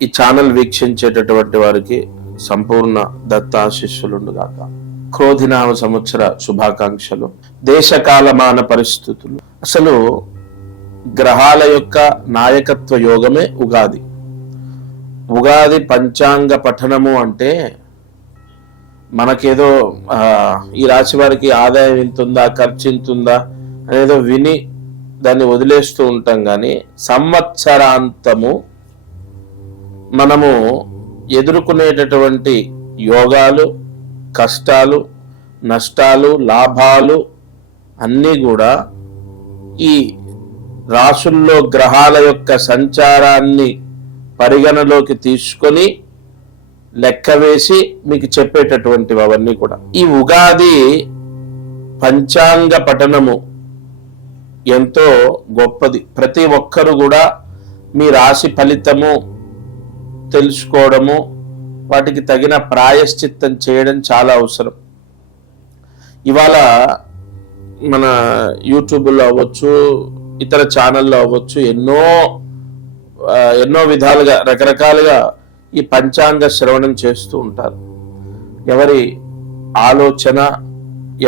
ఈ ఛానల్ వీక్షించేటటువంటి వారికి సంపూర్ణ దత్తాశిస్సులుండుగాక. క్రోధినామ సంవత్సర శుభాకాంక్షలు. దేశకాలమాన పరిస్థితులు, అసలు గ్రహాల యొక్క నాయకత్వ యోగమే ఉగాది. ఉగాది పంచాంగ పఠనము అంటే మనకేదో ఈ రాశి వారికి ఆదాయం ఇంతుందా, ఖర్చు ఇంతుందా అనేదో విని దాన్ని వదిలేస్తూ ఉంటాం. కానీ సంవత్సరాంతము మనము ఎదుర్కొనేటటువంటి యోగాలు, కష్టాలు, నష్టాలు, లాభాలు అన్నీ కూడా ఈ రాసుల్లో గ్రహాల యొక్క సంచారాన్ని పరిగణలోకి తీసుకొని లెక్క వేసి మీకు చెప్పేటటువంటివి అవన్నీ కూడా. ఈ ఉగాది పంచాంగ పఠనము ఎంతో గొప్పది. ప్రతి ఒక్కరు కూడా మీ రాశి ఫలితము తెలుసుకోవడము, వాటికి తగిన ప్రాయశ్చిత్తం చేయడం చాలా అవసరం. ఇవాళ మన యూట్యూబ్లో అవ్వచ్చు, ఇతర ఛానల్లో అవ్వచ్చు, ఎన్నో విధాలుగా రకరకాలుగా ఈ పంచాంగ శ్రవణం చేస్తూ ఉంటారు. ఎవరి ఆలోచన,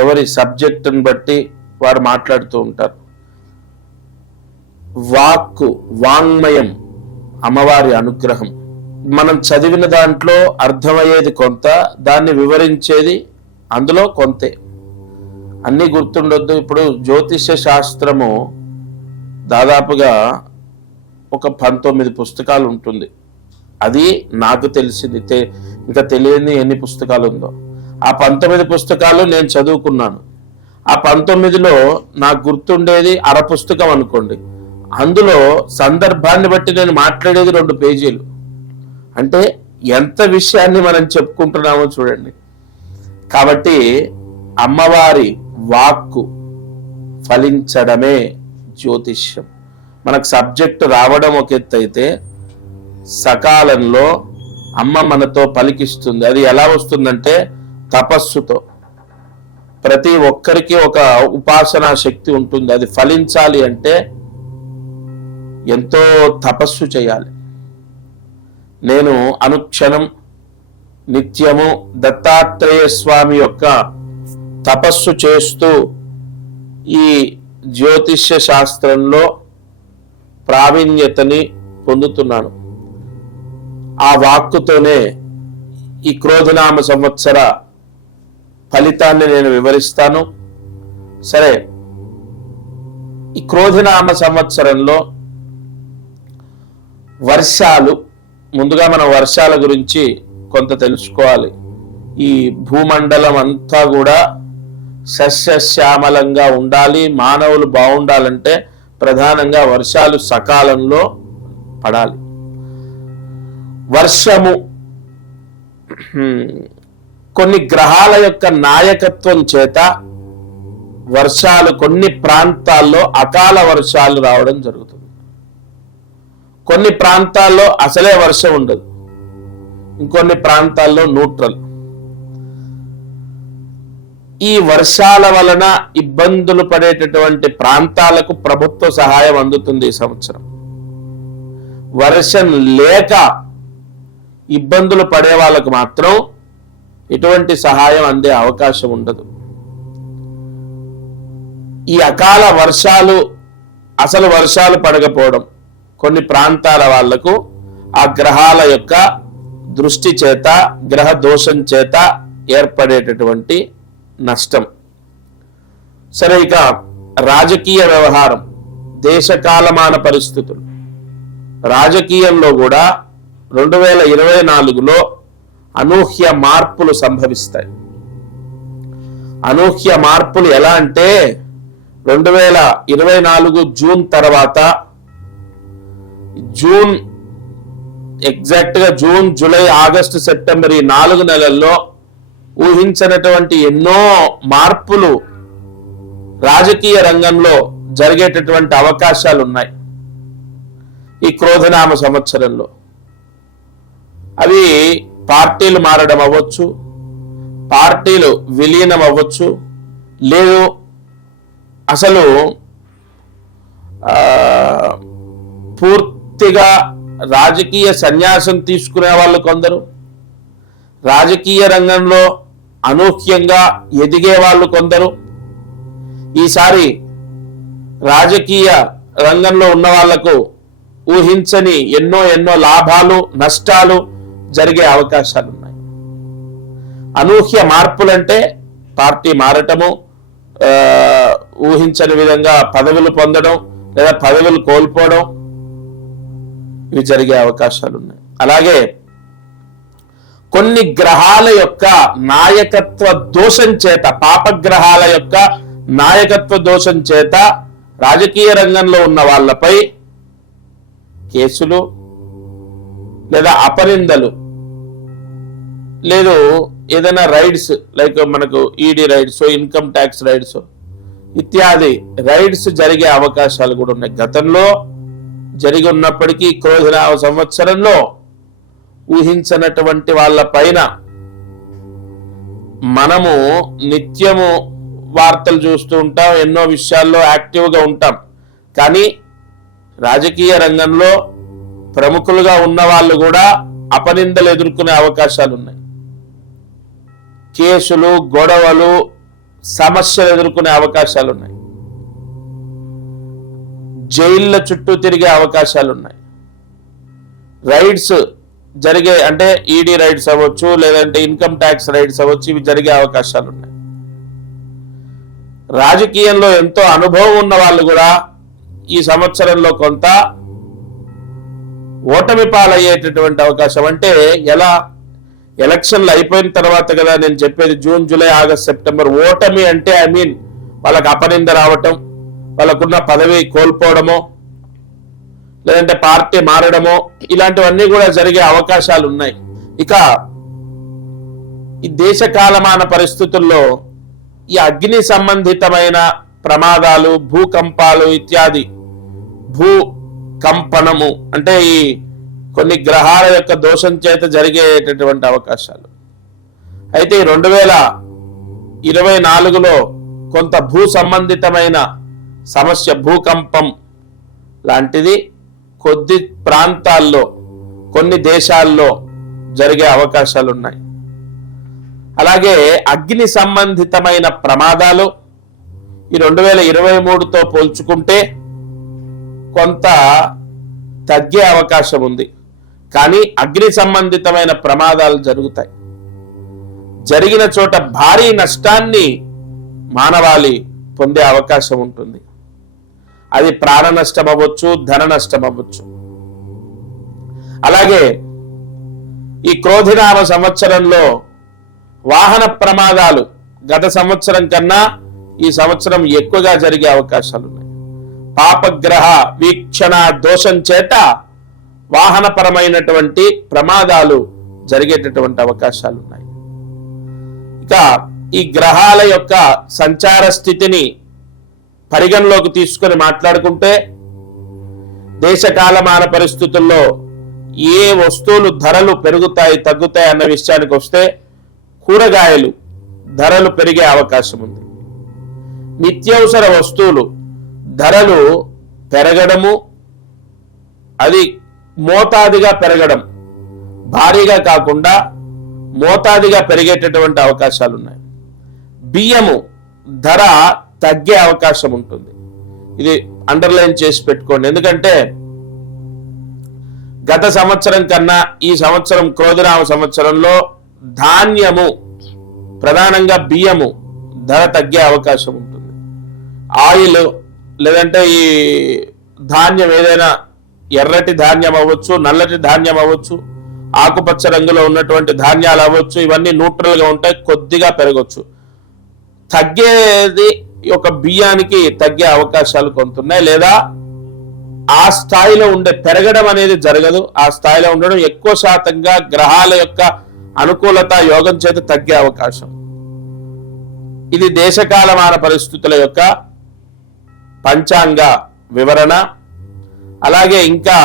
ఎవరి సబ్జెక్టుని బట్టి వారు మాట్లాడుతూ ఉంటారు. వాంగ్మయం అమ్మవారి అనుగ్రహం. మనం చదివిన దాంట్లో అర్థమయ్యేది కొంత, దాన్ని వివరించేది అందులో కొంతే. అన్నీ గుర్తుండొద్దు. ఇప్పుడు జ్యోతిష్య శాస్త్రము దాదాపుగా ఒక 19 పుస్తకాలు ఉంటుంది. అది నాకు తెలిసింది. ఇంకా తెలియని ఎన్ని పుస్తకాలు ఉందో. ఆ 19 పుస్తకాలు నేను చదువుకున్నాను. ఆ 19లో నాకు గుర్తుండేది అర పుస్తకం అనుకోండి. అందులో సందర్భాన్ని బట్టి నేను మాట్లాడేది 2 పేజీలు. అంటే ఎంత విషయాన్ని మనం చెప్పుకుంటున్నామో చూడండి. కాబట్టి అమ్మవారి వాక్కు ఫలించడమే జ్యోతిష్యం. మనకు సబ్జెక్టు రావడం ఒక ఎత్తు అయితే, సకాలంలో అమ్మ మనతో పలికిస్తుంది. అది ఎలా వస్తుందంటే తపస్సుతో. ప్రతి ఒక్కరికి ఒక ఉపాసనా శక్తి ఉంటుంది. అది ఫలించాలి అంటే ఎంతో తపస్సు చేయాలి. నేను అనుక్షణం నిత్యము దత్తాత్రేయ స్వామి యొక్క తపస్సు చేస్తూ ఈ జ్యోతిష్య శాస్త్రంలో ప్రావీణ్యతని పొందుతున్నాను. ఆ వాక్కుతోనే ఈ క్రోధనామ సంవత్సర ఫలితాన్ని నేను వివరిస్తాను. సరే, ఈ క్రోధనామ సంవత్సరంలో వర్షాలు, ముందుగా మనం వర్షాల గురించి కొంత తెలుసుకోవాలి. ఈ భూమండలం అంతా కూడా సస్యశ్యామలంగా ఉండాలి. మానవులు బాగుండాలంటే ప్రధానంగా వర్షాలు సకాలంలో పడాలి. వర్షము కొన్ని గ్రహాల యొక్క నాయకత్వం చేత వర్షాలు కొన్ని ప్రాంతాల్లో అకాల వర్షాలు రావడం జరుగుతుంది. కొన్ని ప్రాంతాల్లో అసలే వర్షం ఉండదు, ఇంకొన్ని ప్రాంతాల్లో న్యూట్రల్. ఈ వర్షాల వలన ఇబ్బందులు పడేటటువంటి ప్రాంతాలకు ప్రభుత్వ సహాయం అందుతుంది ఈ సంవత్సరం. వర్షం లేక ఇబ్బందులు పడే వాళ్ళకు మాత్రం ఎటువంటి సహాయం అందే అవకాశం ఉండదు. ఈ అకాల వర్షాలు, అసలు వర్షాలు పడకపోవడం కొన్ని ప్రాంతాల వాళ్లకు ఆ గ్రహాల యొక్క దృష్టి చేత, గ్రహ దోషం చేత ఏర్పడేటటువంటి నష్టం. సరే, ఇక రాజకీయ వ్యవహారం, దేశకాలమాన పరిస్థితులు. రాజకీయంలో కూడా 2024లో అనూహ్య మార్పులు సంభవిస్తాయి. అనూహ్య మార్పులు ఎలా అంటే 2024 జూన్ తర్వాత, ఎగ్జాక్ట్ గా జూన్, జూలై, ఆగస్టు, సెప్టెంబర్ ఈ 4 నెలల్లో ఊహించినటువంటి ఎన్నో మార్పులు రాజకీయ రంగంలో జరిగేటటువంటి అవకాశాలు ఉన్నాయి ఈ క్రోధనామ సంవత్సరంలో. అవి పార్టీలు మారడం అవ్వచ్చు, పార్టీలు విలీనం అవ్వచ్చు, లేదు అసలు పూర్తిగా రాజకీయ సన్యాసం తీసుకునే వాళ్ళు కొందరు, రాజకీయ రంగంలో అనూహ్యంగా ఎదిగే వాళ్ళు కొందరు. ఈసారి రాజకీయ రంగంలో ఉన్న వాళ్లకు ఊహించని ఎన్నో లాభాలు నష్టాలు జరిగే అవకాశాలు ఉన్నాయి. అనూహ్య మార్పులంటే పార్టీ మారటము, ఊహించని విధంగా పదవులు పొందడం లేదా పదవులు కోల్పోవడం, ఇవి జరిగే అవకాశాలు ఉన్నాయి. అలాగే కొన్ని గ్రహాల యొక్క నాయకత్వ దోషం చేత, పాపగ్రహాల యొక్క నాయకత్వ దోషం చేత రాజకీయ రంగంలో ఉన్న వాళ్ళపై కేసులు లేదా అపనిందలు, లేదు ఏదైనా రైడ్స్, లైక్ మనకు ED rides, income tax rides ఇత్యాది రైడ్స్ జరిగే అవకాశాలు కూడా ఉన్నాయి. గతంలో జరిగి ఉన్నప్పటికీ క్రోధనామ సంవత్సరంలో ఊహించినటువంటి వాళ్ళ పైన మనము నిత్యము వార్తలు చూస్తూ ఉంటాం, ఎన్నో విషయాల్లో యాక్టివ్గా ఉంటాం. కానీ రాజకీయ రంగంలో ప్రముఖులుగా ఉన్న వాళ్ళు కూడా అపనిందలు ఎదుర్కొనే అవకాశాలు ఉన్నాయి. కేసులు, గొడవలు, సమస్యలు ఎదుర్కొనే అవకాశాలు ఉన్నాయి. జైళ్ళ చుట్టూ తిరిగే అవకాశాలు ఉన్నాయి. రైడ్స్ జరిగే, అంటే ఈడీ రైడ్స్ అవ్వచ్చు, లేదంటే ఇన్కమ్ ట్యాక్స్ రైడ్స్ అవ్వచ్చు, ఇవి జరిగే అవకాశాలు ఉన్నాయి. రాజకీయంలో ఎంతో అనుభవం ఉన్న వాళ్ళు కూడా ఈ సంవత్సరంలో కొంత ఓటమి పాలయ్యేటటువంటి అవకాశం. అంటే ఎలా, ఎలక్షన్లు అయిపోయిన తర్వాత కదా నేను చెప్పేది, జూన్, జూలై, ఆగస్ట్, సెప్టెంబర్. ఓటమి అంటే వాళ్ళకి అపనింద రావటం, వాళ్ళకున్న పదవి కోల్పోవడమో, లేదంటే పార్టీ మారడమో, ఇలాంటివన్నీ కూడా జరిగే అవకాశాలు ఉన్నాయి. ఇక ఈ దేశ కాలమాన పరిస్థితుల్లో ఈ అగ్ని సంబంధితమైన ప్రమాదాలు, భూకంపాలు ఇత్యాది, భూకంపనము అంటే ఈ కొన్ని గ్రహాల యొక్క దోషం చేత జరిగేటటువంటి అవకాశాలు. అయితే 2024లో కొంత భూ సంబంధితమైన సమస్య, భూకంపం లాంటిది కొద్ది ప్రాంతాల్లో, కొన్ని దేశాల్లో జరిగే అవకాశాలు ఉన్నాయి. అలాగే అగ్ని సంబంధితమైన ప్రమాదాలు ఈ 2023తో పోల్చుకుంటే కొంత తగ్గే అవకాశం ఉంది. కానీ అగ్ని సంబంధితమైన ప్రమాదాలు జరుగుతాయి. జరిగిన చోట భారీ నష్టాన్ని మానవాళి పొందే అవకాశం ఉంటుంది. అది ప్రాణ నష్టం అవ్వచ్చు, ధన నష్టం అవ్వచ్చు. అలాగే ఈ క్రోధినామ సంవత్సరంలో వాహన ప్రమాదాలు గత సంవత్సరం కన్నా ఈ సంవత్సరం ఎక్కువగా జరిగే అవకాశాలు ఉన్నాయి. పాపగ్రహ వీక్షణ దోషం చేత వాహనపరమైనటువంటి ప్రమాదాలు జరిగేటటువంటి అవకాశాలు ఉన్నాయి. ఇక ఈ గ్రహాల యొక్క సంచార స్థితిని పరిగణలోకి తీసుకొని మాట్లాడుకుంటే, దేశకాలమాన పరిస్థితుల్లో ఏ వస్తువులు ధరలు పెరుగుతాయి తగ్గుతాయి అన్న విషయానికి వస్తే, కూరగాయలు ధరలు పెరిగే అవకాశం ఉంది. నిత్యావసర వస్తువులు ధరలు పెరగడము, అది మోతాదుగా పెరగడం, భారీగా కాకుండా మోతాదుగా పెరిగేటటువంటి అవకాశాలు ఉన్నాయి. బియ్యము ధర తగ్గే అవకాశం ఉంటుంది. ఇది అండర్లైన్ చేసి పెట్టుకోండి. ఎందుకంటే గత సంవత్సరం కన్నా ఈ సంవత్సరం క్రోధినామ సంవత్సరంలో ధాన్యము, ప్రధానంగా బియ్యము ధర తగ్గే అవకాశం ఉంటుంది. ఆయిల్, లేదంటే ఈ ధాన్యం ఏదైనా ఎర్రటి ధాన్యం అవ్వచ్చు, నల్లటి ధాన్యం అవ్వచ్చు, ఆకుపచ్చ రంగులో ఉన్నటువంటి ధాన్యాలు అవ్వచ్చు, ఇవన్నీ న్యూట్రల్ గా ఉంటాయి, కొద్దిగా పెరగవచ్చు. తగ్గేది ఒక బియ్యానికి తగ్గే అవకాశాలు కొంటున్నాయి. లేదా ఆ స్థాయిలో ఉండే, పెరగడం అనేది జరగదు, ఆ స్థాయిలో ఉండడం ఎక్కువ శాతంగా గ్రహాల యొక్క అనుకూలత యోగం చేత తగ్గే అవకాశం. ఇది దేశకాలమాన పరిస్థితుల యొక్క పంచాంగ వివరణ. అలాగే ఇంకా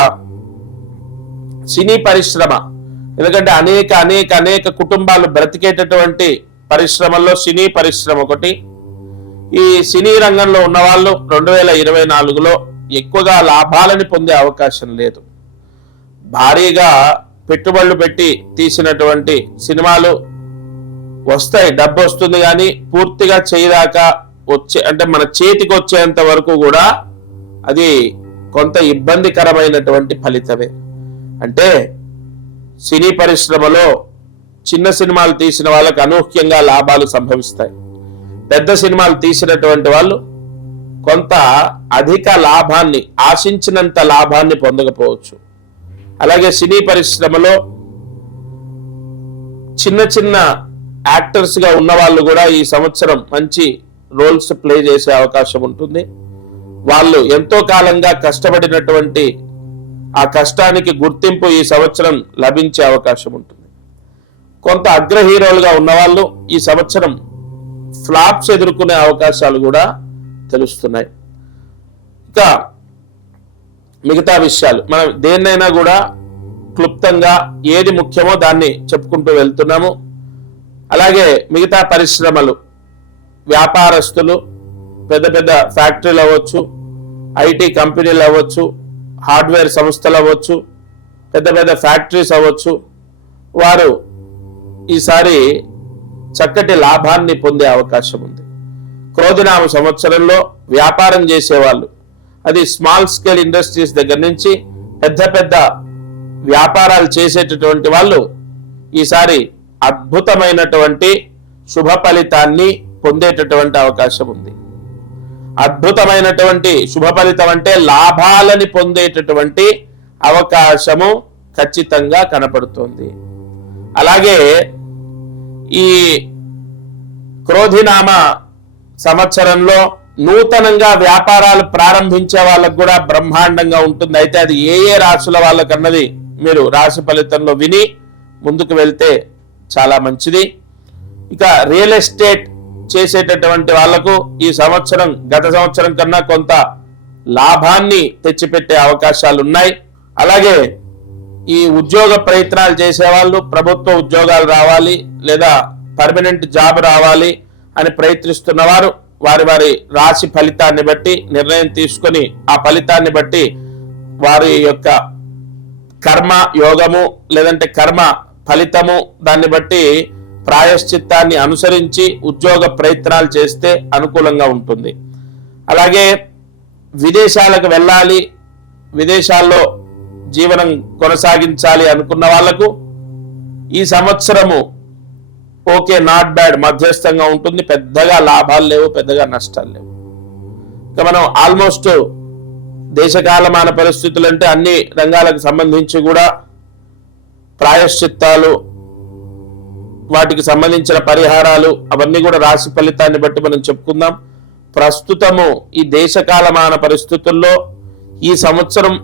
సినీ పరిశ్రమ, ఎందుకంటే అనేక కుటుంబాలు బ్రతికేటటువంటి పరిశ్రమల్లో సినీ పరిశ్రమ ఒకటి. ఈ సినీ రంగంలో ఉన్న వాళ్ళు 2024లో ఎక్కువగా లాభాలని పొందే అవకాశం లేదు. భారీగా పెట్టుబడులు పెట్టి తీసినటువంటి సినిమాలు వస్తాయి, డబ్బు వస్తుంది, కానీ పూర్తిగా చేయదాకా వచ్చే అంటే మన చేతికి వచ్చేంత వరకు కూడా అది కొంత ఇబ్బందికరమైనటువంటి ఫలితమే. అంటే సినీ పరిశ్రమలో చిన్న సినిమాలు తీసిన వాళ్ళకి అనూహ్యంగా లాభాలు సంభవిస్తాయి. పెద్ద సినిమాలు తీసినటువంటి వాళ్ళు కొంత అధిక లాభాన్ని, ఆశించినంత లాభాన్ని పొందకపోవచ్చు. అలాగే సినీ పరిశ్రమలో చిన్న చిన్న యాక్టర్స్ గా ఉన్న వాళ్ళు కూడా ఈ సంవత్సరం మంచి రోల్స్ ప్లే చేసే అవకాశం ఉంటుంది. వాళ్ళు ఎంతో కాలంగా కష్టపడినటువంటి ఆ కష్టానికి గుర్తింపు ఈ సంవత్సరం లభించే అవకాశం ఉంటుంది. కొంత అగ్ర హీరోలుగా ఉన్నవాళ్ళు ఈ సంవత్సరం ఫ్లాప్స్ ఎదుర్కొనే అవకాశాలు కూడా తెలుస్తున్నాయి. ఇక మిగతా విషయాలు మనం దేన్నైనా కూడా క్లుప్తంగా ఏది ముఖ్యమో దాన్ని చెప్పుకుంటూ వెళ్తున్నాము. అలాగే మిగతా పరిశ్రమలు, వ్యాపారస్తులు, పెద్ద పెద్ద ఫ్యాక్టరీలు అవ్వచ్చు, ఐటీ కంపెనీలు అవ్వచ్చు, హార్డ్వేర్ సంస్థలు అవ్వచ్చు, పెద్ద పెద్ద ఫ్యాక్టరీస్ అవ్వచ్చు, వారు ఈసారి చక్కటి లాభాన్ని పొందే అవకాశం ఉంది. క్రోధినామ సంవత్సరంలో వ్యాపారం చేసేవాళ్ళు, అది స్మాల్ స్కేల్ ఇండస్ట్రీస్ దగ్గర నుంచి పెద్ద పెద్ద వ్యాపారాలు చేసేటటువంటి వాళ్ళు ఈసారి అద్భుతమైనటువంటి శుభ ఫలితాన్ని పొందేటటువంటి అవకాశం ఉంది. అద్భుతమైనటువంటి శుభ ఫలితం అంటే లాభాలని పొందేటటువంటి అవకాశము ఖచ్చితంగా కనపడుతుంది. అలాగే ఈ క్రోధినామ సంవత్సరంలో నూతనంగా వ్యాపారాలు ప్రారంభించే వాళ్ళకు కూడా బ్రహ్మాండంగా ఉంటుంది. అయితే అది ఏ ఏ రాశుల వాళ్ళకన్నది మీరు రాశి ఫలితంలో విని ముందుకు వెళ్తే చాలా మంచిది. ఇక రియల్ ఎస్టేట్ చేసేటటువంటి వాళ్లకు ఈ సంవత్సరం గత సంవత్సరం కన్నా కొంత లాభాన్ని తెచ్చిపెట్టే అవకాశాలు ఉన్నాయి. అలాగే ఈ ఉద్యోగ ప్రయత్నాలు చేసేవాళ్ళు, ప్రభుత్వ ఉద్యోగాలు రావాలి లేదా పర్మనెంట్ జాబ్ రావాలి అని ప్రయత్నిస్తున్న వారు వారి వారి రాశి ఫలితాన్ని బట్టి నిర్ణయం తీసుకొని ఆ ఫలితాన్ని బట్టి వారి యొక్క కర్మ యోగము లేదంటే కర్మ ఫలితము దాన్ని బట్టి ప్రాయశ్చిత్తాన్ని అనుసరించి ఉద్యోగ ప్రయత్నాలు చేస్తే అనుకూలంగా ఉంటుంది. అలాగే విదేశాలకు వెళ్ళాలి, విదేశాల్లో జీవనం కొనసాగించాలి అనుకున్న వాళ్లకు ఈ సంవత్సరము ఓకే, నాట్ బ్యాడ్, మధ్యస్థంగా ఉంటుంది. పెద్దగా లాభాలు లేవు, పెద్దగా నష్టాలు లేవు. ఇక మనం ఆల్మోస్ట్ దేశకాలమాన పరిస్థితులు అంటే అన్ని రంగాలకు సంబంధించి కూడా ప్రాయశ్చిత్తాలు, వాటికి సంబంధించిన పరిహారాలు అవన్నీ కూడా రాశి ఫలితాన్ని బట్టి మనం చెప్పుకుందాం. ప్రస్తుతము ఈ దేశకాలమాన పరిస్థితుల్లో ఈ సంవత్సరం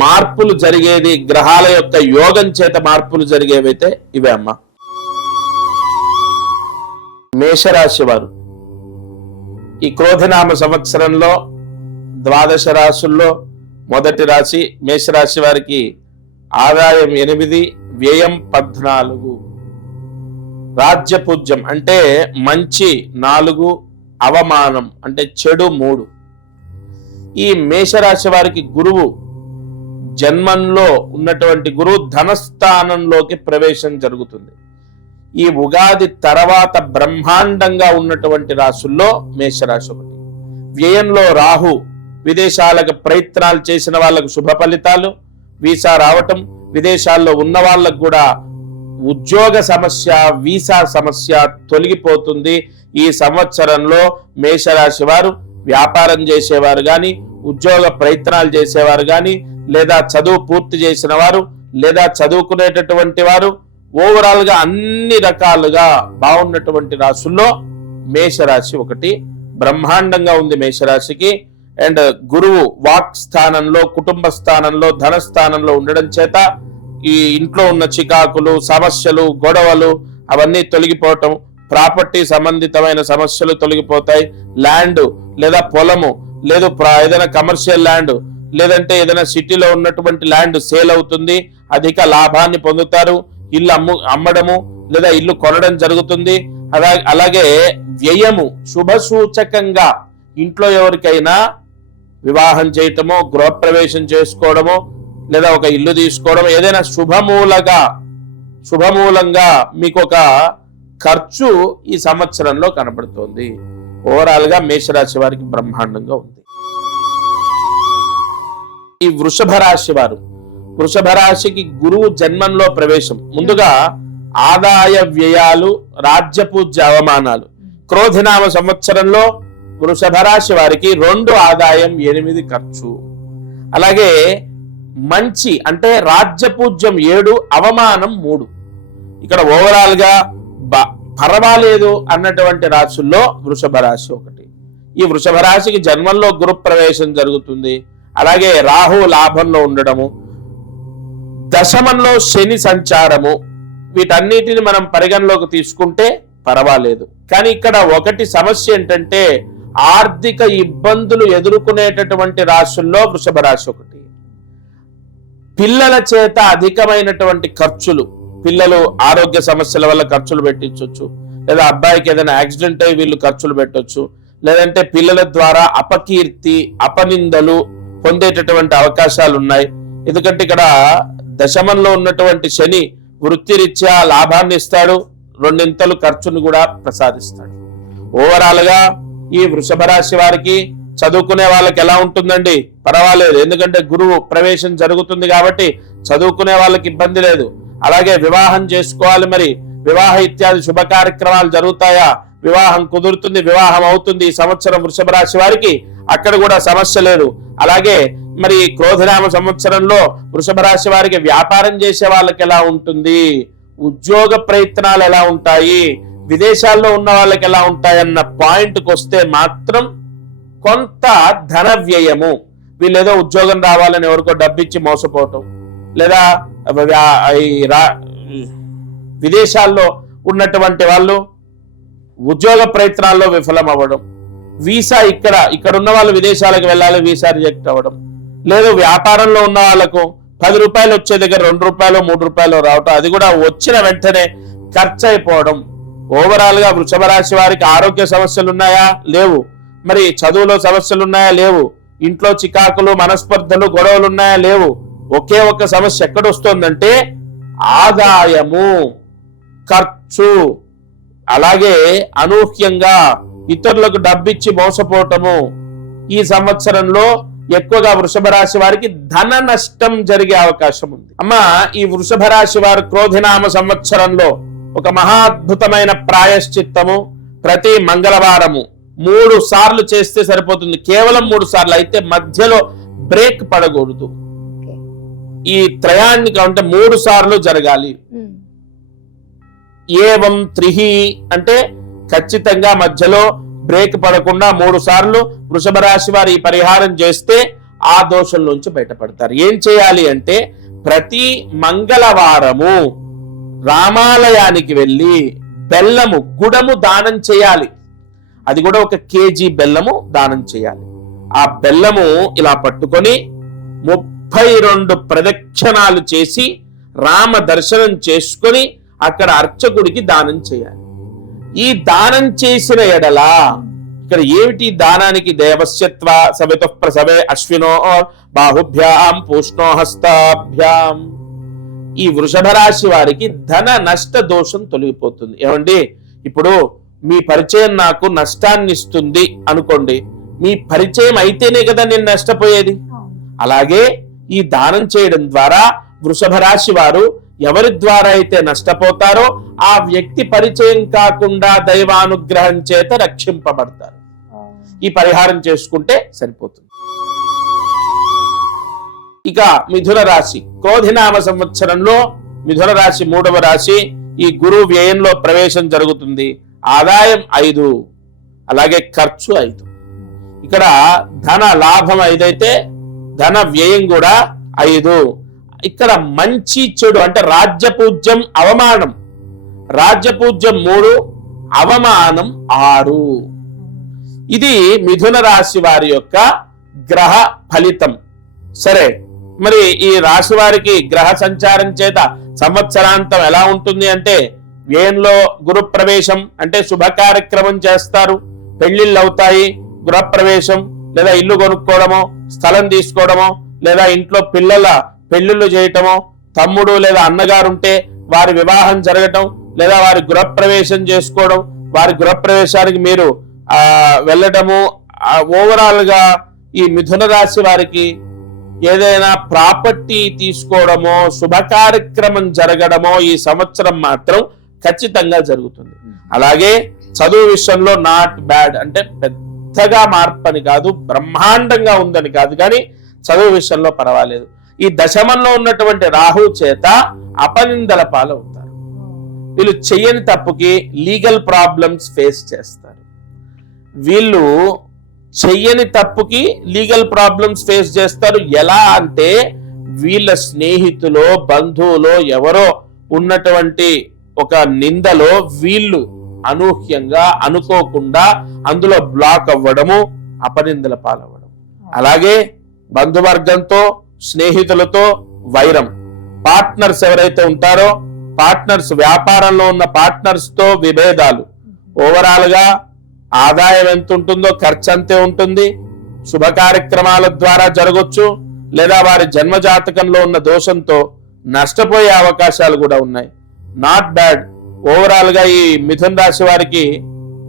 మార్పులు జరిగేది గ్రహాల యొక్క యోగం చేత మార్పులు జరిగేవైతే ఇవే అమ్మా. మేషరాశి వారు ఈ క్రోధినామ సంవత్సరంలో ద్వాదశ రాశుల్లో మొదటి రాశి మేషరాశి వారికి ఆదాయం 8, వ్యయం 14, రాజ్యపూజ్యం అంటే మంచి 4, అవమానం అంటే చెడు 3. ఈ మేషరాశి వారికి గురువు జన్మంలో ఉన్నటువంటి గురువు ధనస్థానంలోకి ప్రవేశం జరుగుతుంది. ఈ ఉగాది తర్వాత బ్రహ్మాండంగా ఉన్నటువంటి రాశుల్లో మేషరాశి ఒకటి. వ్యయంలో రాహు, విదేశాలకు ప్రయత్నాలు చేసిన వాళ్ళకు శుభ ఫలితాలు, వీసా రావటం, విదేశాల్లో ఉన్న వాళ్ళకు కూడా ఉద్యోగ సమస్య, వీసా సమస్య తొలగిపోతుంది. ఈ సంవత్సరంలో మేషరాశి వారు వ్యాపారం చేసేవారు గాని, ఉద్యోగ ప్రయత్నాలు చేసేవారు గాని, లేదా చదువు పూర్తి చేసిన వారు లేదా చదువుకునేటటువంటి వారు ఓవరాల్ గా అన్ని రకాలుగా బాగున్నటువంటి రాశుల్లో మేషరాశి ఒకటి. బ్రహ్మాండంగా ఉంది మేషరాశికి. అండ్ గురువు వాక్ స్థానంలో, కుటుంబ స్థానంలో, ధన స్థానంలో ఉండడం చేత ఈ ఇంట్లో ఉన్న చికాకులు, సమస్యలు, గొడవలు అవన్నీ తొలగిపోవటం, ప్రాపర్టీ సంబంధితమైన సమస్యలు తొలగిపోతాయి. ల్యాండ్ లేదా పొలము లేదు ఏదైనా కమర్షియల్ ల్యాండ్ లేదంటే ఏదైనా సిటీలో ఉన్నటువంటి ల్యాండ్ సేల్ అవుతుంది, అధిక లాభాన్ని పొందుతారు. ఇల్లు అమ్మడము లేదా ఇల్లు కొనడం జరుగుతుంది. అలాగే వ్యయము శుభ సూచకంగా ఇంట్లో ఎవరికైనా వివాహం చేయటమో, గృహప్రవేశం చేసుకోవడమో లేదా ఒక ఇల్లు తీసుకోవడం, ఏదైనా శుభమూలంగా మీకు ఒక ఖర్చు ఈ సంవత్సరంలో కనబడుతోంది. ఓవరాల్ గా మేషరాశి వారికి బ్రహ్మాండంగా ఉంది. ఈ వృషభ రాశి వారు, వృషభ రాశికి గురువు జన్మంలో ప్రవేశం. ముందుగా ఆదాయ వ్యయాలు, రాజ్యపూజ్య అవమానాలు. క్రోధినామ సంవత్సరంలో వృషభ రాశి వారికి 2 ఆదాయం 8 ఖర్చు. అలాగే మంచి అంటే రాజ్యపూజ్యం 7, అవమానం 3. ఇక్కడ ఓవరాల్ గా పర్వాలేదు అన్నటువంటి రాశుల్లో వృషభ రాశి ఒకటి. ఈ వృషభ రాశికి జన్మంలో గురు ప్రవేశం జరుగుతుంది. అలాగే రాహు లాభంలో ఉండడము, దశమంలో శని సంచారము, వీటన్నిటిని మనం పరిగణలోకి తీసుకుంటే పర్వాలేదు. కానీ ఇక్కడ ఒకటి సమస్య ఏంటంటే ఆర్థిక ఇబ్బందులు ఎదుర్కొనేటటువంటి రాశుల్లో వృషభ రాశి ఒకటి. పిల్లల చేత అధికమైనటువంటి ఖర్చులు, పిల్లలు ఆరోగ్య సమస్యల వల్ల ఖర్చులు పెట్టించవచ్చు, లేదా అబ్బాయికి ఏదైనా యాక్సిడెంట్ అయ్యి వీళ్ళు ఖర్చులు పెట్టొచ్చు, లేదంటే పిల్లల ద్వారా అపకీర్తి, అపనిందలు పొందేటటువంటి అవకాశాలు ఉన్నాయి. ఎందుకంటే ఇక్కడ దశమంలో ఉన్నటువంటి శని వృత్తిరీత్యా లాభాన్ని ఇస్తాడు, 2 ఖర్చును కూడా ప్రసాదిస్తాడు. ఓవరాల్ గా ఈ వృషభ రాశి వారికి చదువుకునే వాళ్ళకి ఎలా ఉంటుందండి? పర్వాలేదు, ఎందుకంటే గురువు ప్రవేశం జరుగుతుంది కాబట్టి చదువుకునే వాళ్ళకి ఇబ్బంది లేదు. అలాగే వివాహం చేసుకోవాలి, మరి వివాహ ఇత్యాది శుభ కార్యక్రమాలు జరుగుతాయా? వివాహం కుదురుతుంది, వివాహం అవుతుంది ఈ సంవత్సరం వృషభ రాశి వారికి, అక్కడ కూడా సమస్య లేదు. అలాగే మరి క్రోధినామ సంవత్సరంలో వృషభ రాశి వారికి వ్యాపారం చేసే వాళ్ళకి ఎలా ఉంటుంది, ఉద్యోగ ప్రయత్నాలు ఎలా ఉంటాయి, విదేశాల్లో ఉన్న వాళ్ళకి ఎలా ఉంటాయన్న పాయింట్కి వస్తే మాత్రం కొంత ధన వ్యయము. వీళ్ళేదో ఉద్యోగం రావాలని ఎవరికో డబ్బిచ్చి మోసపోవటం, లేదా విదేశాల్లో ఉన్నటువంటి వాళ్ళు ఉద్యోగ ప్రయత్నాల్లో విఫలం అవ్వడం, వీసా ఇక్కడ ఉన్న వాళ్ళు విదేశాలకు వెళ్ళాలి, వీసా రిజెక్ట్ అవ్వడం, లేదు వ్యాపారంలో ఉన్న వాళ్ళకు 10 రూపాయలు వచ్చే దగ్గర 2 రూపాయలు 3 రూపాయలు రావటం, అది కూడా వచ్చిన వెంటనే ఖర్చు అయిపోవడం. ఓవరాల్ గా వృషభ రాశి వారికి ఆరోగ్య సమస్యలు ఉన్నాయా? లేవు. మరి చదువులో సమస్యలు ఉన్నాయా? లేవు. ఇంట్లో చికాకులు, మనస్పర్ధలు, గొడవలు ఉన్నాయా? లేవు. ఒకే ఒక సమస్య ఎక్కడొస్తుందంటే ఆదాయము, ఖర్చు, అలాగే అనూహ్యంగా ఇతరులకు డబ్బిచ్చి మోసపోవటము. ఈ సంవత్సరంలో ఎక్కువగా వృషభ రాశి వారికి ధన నష్టం జరిగే అవకాశం ఉంది. అమ్మా, ఈ వృషభ రాశి వారు క్రోధినామ సంవత్సరంలో ఒక మహాద్భుతమైన ప్రాయశ్చిత్తము ప్రతి మంగళవారము 3 సార్లు చేస్తే సరిపోతుంది. కేవలం 3 సార్లు అయితే మధ్యలో బ్రేక్ పడకూడదు. ఈ త్రయాన్ని అంటే 3 సార్లు జరగాలి. ఏవం 3 అంటే ఖచ్చితంగా మధ్యలో బ్రేక్ పడకుండా 3 సార్లు వృషభ రాశి వారు ఈ పరిహారం చేస్తే ఆ దోషం నుంచి బయటపడతారు. ఏం చేయాలి అంటే ప్రతి మంగళవారము రామాలయానికి వెళ్ళి బెల్లము, గుడము దానం చేయాలి. అది కూడా 1 కేజీ బెల్లము దానం చేయాలి. ఆ బెల్లము ఇలా పట్టుకొని 32 ప్రదక్షిణాలు చేసి రామ దర్శనం చేసుకొని అక్కడ అర్చకుడికి దానం చేయాలి. ఈ దానం చేసిన ఎడల ఇక్కడ ఏమిటి దానానికి? దేవస్యత్వ సవిత ప్రసవే అశ్వినో బాహుభ్యాం పూష్ణో హస్తాభ్యాం. ఈ వృషభ రాశి వారికి ధన నష్ట దోషం తొలగిపోతుంది. ఏమండి, ఇప్పుడు మీ పరిచయం నాకు నష్టాన్ని ఇస్తుంది అనుకోండి, మీ పరిచయం అయితేనే కదా నేను నష్టపోయేది. అలాగే ఈ దానం చేయడం ద్వారా వృషభ రాశి వారు ఎవరి ద్వారా అయితే నష్టపోతారో ఆ వ్యక్తి పరిచయం కాకుండా దైవానుగ్రహం చేత రక్షింపబడతారు. ఈ పరిహారం చేసుకుంటే సరిపోతుంది. ఇక మిథున రాశి క్రోధినామ సంవత్సరంలో మిథున రాశి 3వ రాశి. ఈ గురువు వ్యయంలో ప్రవేశం జరుగుతుంది. ఆదాయం 5, అలాగే ఖర్చు 5. ఇక్కడ ధన లాభం 5 అయితే ధన వ్యయం కూడా 5. ఇక్కడ మంచి చెడు అంటే రాజ్యపూజ్యం అవమానం. రాజ్యపూజ్యం 3, అవమానం 6. ఇది మిథున రాశి వారి యొక్క గ్రహ ఫలితం. సరే, మరి ఈ రాశి వారికి గ్రహ సంచారం చేత సంవత్సరాంతం ఎలా ఉంటుంది అంటే వ్యయంలో గురు ప్రవేశం అంటే శుభ కార్యక్రమం చేస్తారు, పెళ్లిళ్ళు అవుతాయి, గృహప్రవేశం లేదా ఇల్లు కొనుక్కోవడమో స్థలం తీసుకోవడమో లేదా ఇంట్లో పిల్లల పెళ్లిళ్ళు చేయటమో, తమ్ముడు లేదా అన్నగారు ఉంటే వారి వివాహం జరగటం, లేదా వారి గృహప్రవేశం చేసుకోవడం, వారి గృహప్రవేశానికి మీరు వెళ్ళటము, ఓవరాల్ గా ఈ మిథున రాశి వారికి ఏదైనా ప్రాపర్టీ తీసుకోవడమో, శుభ కార్యక్రమం జరగడమో ఈ సంవత్సరం మాత్రం ఖచ్చితంగా జరుగుతుంది. అలాగే చదువు విషయంలో నాట్ బ్యాడ్, అంటే పెద్దగా మార్పు అని కాదు, బ్రహ్మాండంగా ఉందని కాదు, కానీ చదువు విషయంలో పర్వాలేదు. ఈ దశమంలో ఉన్నటువంటి రాహు చేత అపనిందల పాలవుతారు. వీళ్ళు చెయ్యని తప్పుకి లీగల్ ప్రాబ్లమ్స్ ఫేస్ చేస్తారు. వీళ్ళు చెయ్యని తప్పుకి లీగల్ ప్రాబ్లమ్స్ ఫేస్ చేస్తారు. ఎలా అంటే వీళ్ళ స్నేహితులో, బంధువులో ఎవరో ఉన్నటువంటి ఒక నిందలో వీళ్ళు అనూహ్యంగా, అనుకోకుండా అందులో బ్లాక్ అవ్వడము, అపనిందల పాలవ్వడం. అలాగే బంధువర్గంతో, స్నేహితులతో వైరం, పార్ట్నర్స్ ఎవరైతే ఉంటారో పార్ట్నర్స్, వ్యాపారంలో ఉన్న పార్ట్నర్స్ తో విభేదాలు, ఓవరాల్ గా ఆదాయం ఎంత ఉంటుందో ఖర్చు అంతే ఉంటుంది. శుభ కార్యక్రమాల ద్వారా జరగొచ్చు, లేదా వారి జన్మజాతకంలో ఉన్న దోషంతో నష్టపోయే అవకాశాలు కూడా ఉన్నాయి. Not bad. ఓవరాల్ గా ఈ మిథున రాశి వారికి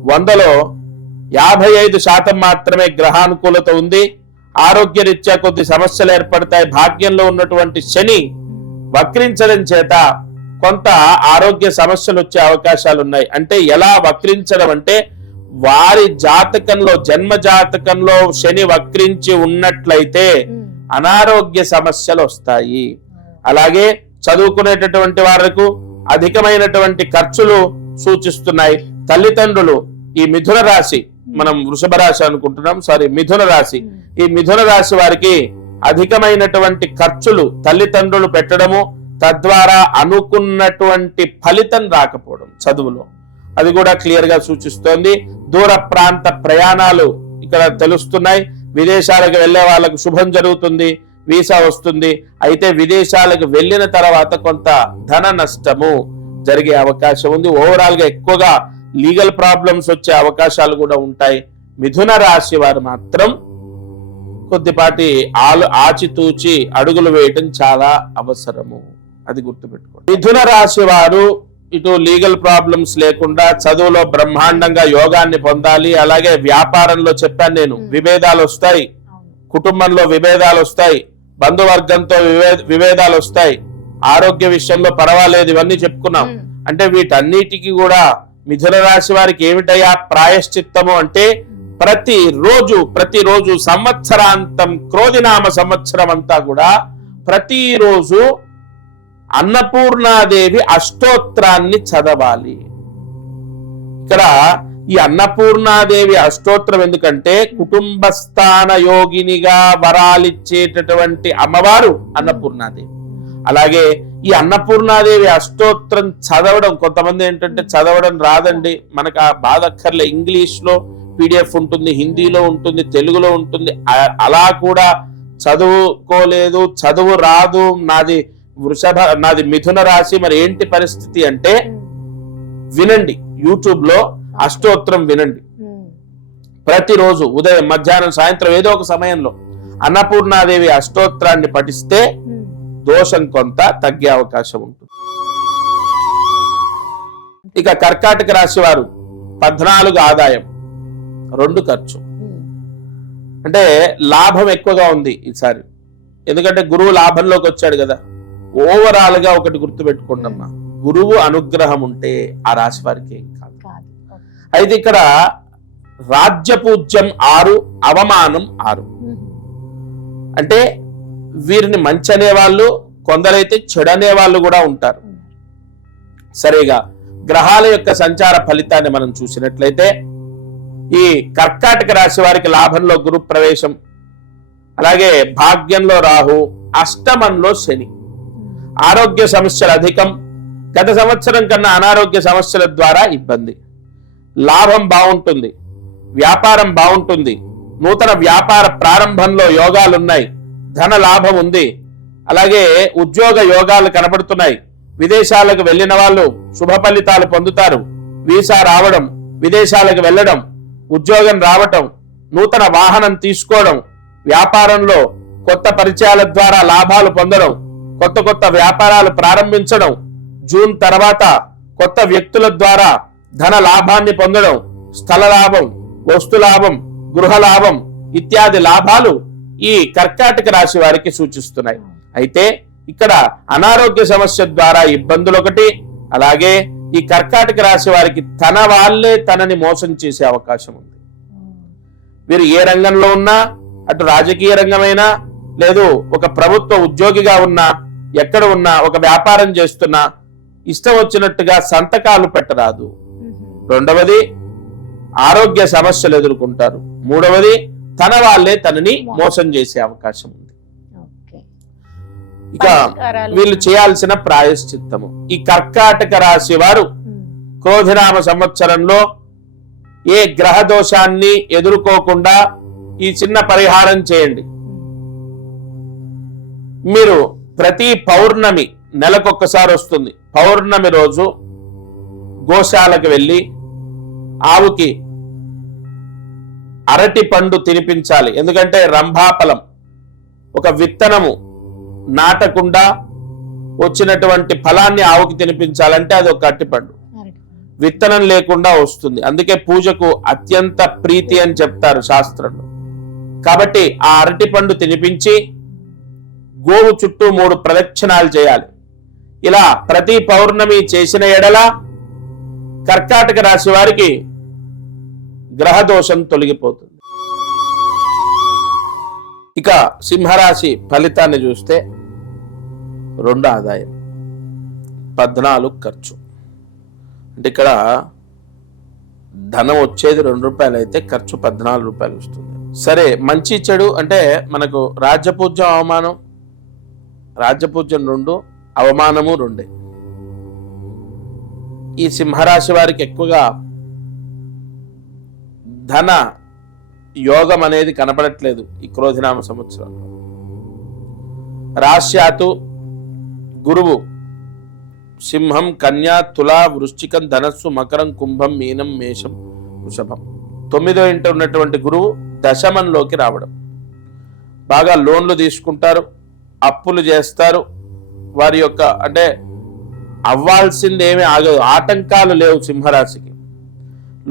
100లో 55% మాత్రమే గ్రహానుకూలత ఉంది. ఆరోగ్య రీత్యా కొద్ది సమస్యలు ఏర్పడతాయి. భాగ్యంలో ఉన్నటువంటి శని వక్రించడం చేత కొంత ఆరోగ్య సమస్యలు వచ్చే అవకాశాలు ఉన్నాయి. అంటే ఎలా వక్రించడం అంటే వారి జాతకంలో, జన్మ జాతకంలో శని వక్రించి ఉన్నట్లయితే అనారోగ్య సమస్యలు వస్తాయి. అలాగే చదువుకునేటటువంటి వారికి అధికమైనటువంటి ఖర్చులు సూచిస్తున్నాయి. తల్లిదండ్రులు, ఈ మిథున రాశి, మనం వృషభ రాశి అనుకుంటున్నాం, సారీ మిథున రాశి, ఈ మిథున రాశి వారికి అధికమైనటువంటి ఖర్చులు తల్లిదండ్రులు పెట్టడము, తద్వారా అనుకున్నటువంటి ఫలితం రాకపోవడం చదువులో, అది కూడా క్లియర్ గా సూచిస్తోంది. దూర ప్రాంత ప్రయాణాలు ఇక్కడ తెలుస్తున్నాయి. విదేశాలకు వెళ్లే వాళ్ళకు శుభం జరుగుతుంది, వీసా వస్తుంది. అయితే విదేశాలకు వెళ్ళిన తర్వాత కొంత ధన నష్టము జరిగే అవకాశం ఉంది. ఓవరాల్ గా ఎక్కువగా లీగల్ ప్రాబ్లమ్స్ వచ్చే అవకాశాలు కూడా ఉంటాయి. మిథున రాశి వారు మాత్రం కొద్దిపాటి ఆచితూచి అడుగులు వేయటం చాలా అవసరము, అది గుర్తుపెట్టుకోండి. మిథున రాశి వారు ఇటు లీగల్ ప్రాబ్లమ్స్ లేకుండా చదువులో బ్రహ్మాండంగా యోగాన్ని పొందాలి. అలాగే వ్యాపారంలో చెప్పాను నేను, విభేదాలు వస్తాయి, కుటుంబంలో విభేదాలు వస్తాయి, బంధువర్గంతో విభేదాలు వస్తాయి, ఆరోగ్య విషయంలో పర్వాలేదు, ఇవన్నీ చెప్పుకున్నాం. అంటే వీటన్నిటికీ కూడా మిథున రాశి వారికి ఏమిటయ్యా ప్రాయశ్చిత్తము అంటే ప్రతిరోజు సంవత్సరాంతం, క్రోధినామ సంవత్సరం అంతా కూడా ప్రతిరోజు అన్నపూర్ణాదేవి అష్టోత్రాన్ని చదవాలి. ఇక్కడ ఈ అన్నపూర్ణాదేవి అష్టోత్రం ఎందుకంటే కుటుంబస్థాన యోగినిగా వరాలిచ్చేటటువంటి అమ్మవారు అన్నపూర్ణాదేవి. అలాగే ఈ అన్నపూర్ణాదేవి అష్టోత్రం చదవడం, కొంతమంది ఏంటంటే చదవడం రాదండి, మనకు ఆ బాధ అక్కర్లే, ఇంగ్లీష్ లో PDF ఉంటుంది, హిందీలో ఉంటుంది, తెలుగులో ఉంటుంది, అలా కూడా చదువుకోలేదు, చదువు రాదు, నాది మిథున రాశి, మరి ఏంటి పరిస్థితి అంటే వినండి, యూట్యూబ్ లో అష్టోత్రం వినండి. ప్రతిరోజు ఉదయం, మధ్యాహ్నం, సాయంత్రం ఏదో ఒక సమయంలో అన్నపూర్ణాదేవి అష్టోత్రాన్ని పఠిస్తే దోషం కొంత తగ్గే అవకాశం ఉంటుంది. ఇక కర్కాటక రాశి వారు 14 ఆదాయం, 2 ఖర్చు. అంటే లాభం ఎక్కువగా ఉంది ఈసారి, ఎందుకంటే గురువు లాభంలోకి వచ్చాడు కదా. ఓవరాల్ గా ఒకటి గుర్తుపెట్టుకోండమ్మా, గురువు అనుగ్రహం ఉంటే ఆ రాశి వారికి ఏం కాదు. అయితే ఇక్కడ రాజ్యపూజ్యం 6, అవమానం 6. అంటే వీరిని మంచి అనేవాళ్ళు, కొందరైతే చెడు అనేవాళ్ళు కూడా ఉంటారు. సరిగా గ్రహాల యొక్క సంచార ఫలితాన్ని మనం చూసినట్లయితే ఈ కర్కాటక రాశి వారికి లాభంలో గురు ప్రవేశం, అలాగే భాగ్యంలో రాహు, అష్టమంలో శని. ఆరోగ్య సమస్యలు అధికం, గత సంవత్సరం కన్నా అనారోగ్య సమస్యల ద్వారా ఇబ్బంది. లాభం బాగుంటుంది, వ్యాపారం బాగుంటుంది, నూతన వ్యాపార ప్రారంభంలో యోగాలున్నాయి, ధన లాభం ఉంది, అలాగే ఉద్యోగ యోగాలు కనబడుతున్నాయి. విదేశాలకు వెళ్ళిన వాళ్ళు శుభ ఫలితాలు పొందుతారు. వీసా రావడం, విదేశాలకు వెళ్ళడం, ఉద్యోగం రావటం, నూతన వాహనం తీసుకోవడం, వ్యాపారంలో కొత్త పరిచయాల ద్వారా లాభాలు పొందడం, కొత్త కొత్త వ్యాపారాలు ప్రారంభించడం, జూన్ తర్వాత కొత్త వ్యక్తుల ద్వారా ధన లాభాన్ని పొందడం, స్థల లాభం, వస్తు లాభం, గృహ లాభం ఇత్యాది లాభాలు ఈ కర్కాటక రాశి వారికి సూచిస్తున్నాయి. అయితే ఇక్కడ అనారోగ్య సమస్య ద్వారా ఇబ్బందులు ఒకటి, అలాగే ఈ కర్కాటక రాశి వారికి తన వాళ్ళే తనని మోసం చేసే అవకాశం ఉంది. వీరు ఏ రంగంలో ఉన్నా, అటు రాజకీయ రంగమైనా, లేదు ఒక ప్రభుత్వ ఉద్యోగిగా ఉన్నా, ఎక్కడ ఉన్నా, ఒక వ్యాపారం చేస్తున్నా ఇష్టం వచ్చినట్టుగా సంతకాలు పెట్టరాదు. రెండవది ఆరోగ్య సమస్యలు ఎదుర్కొంటారు. మూడవది తన వాళ్ళే తనని మోసం చేసే అవకాశం ఉంది. ఇక వీళ్ళు చేయాల్సిన ప్రాయశ్చిత్తము, ఈ కర్కాటక రాశి వారు క్రోధినామ సంవత్సరంలో ఏ గ్రహ దోషాన్ని ఎదుర్కోకుండా ఈ చిన్న పరిహారం చేయండి. మీరు ప్రతి పౌర్ణమి, నెలకొక్కసారి వస్తుంది, పౌర్ణమి రోజు గోశాలకు వెళ్ళి ఆవుకి అరటి పండు తినిపించాలి. ఎందుకంటే రంభాఫలం, ఒక విత్తనము నాటకుండా వచ్చినటువంటి ఫలాన్ని ఆవుకి తినిపించాలంటే అది ఒక అరటిపండు, విత్తనం లేకుండా వస్తుంది. అందుకే పూజకు అత్యంత ప్రీతి అని చెప్తారు శాస్త్రంలో. కాబట్టి ఆ అరటి పండు తినిపించి గోవు చుట్టూ 3 ప్రదక్షిణాలు చేయాలి. ఇలా ప్రతి పౌర్ణమి చేసిన ఎడల కర్కాటక రాశి వారికి గ్రహ దోషం తొలగిపోతుంది. ఇక సింహరాశి ఫలితాన్ని చూస్తే 2 ఆదాయం, 14 ఖర్చు. అంటే ఇక్కడ ధనం వచ్చేది 2 రూపాయలు అయితే ఖర్చు 14 రూపాయలు వస్తుంది. సరే, మంచి చెడు అంటే మనకు రాజ్యపూజ్యం అవమానం, రాజ్యపూజ్యం 2, అవమానము 2. ఈ సింహరాశి వారికి ఎక్కువగా ధన యోగం అనేది కనపడట్లేదు ఈ క్రోధినామ సంవత్సరంలో. రాశ్యాతు గురువు సింహం, కన్యా, తుల, వృశ్చికం, ధనస్సు, మకరం, కుంభం, మీనం, మేషం, వృషభం. 9వ ఇంట ఉన్నటువంటి గురువు దశమంలోకి రావడం. బాగా లోన్లు తీసుకుంటారు, అప్పులు చేస్తారు. వారి యొక్క అంటే అవ్వాల్సింది ఏమీ ఆగదు, ఆటంకాలు లేవు సింహరాశికి.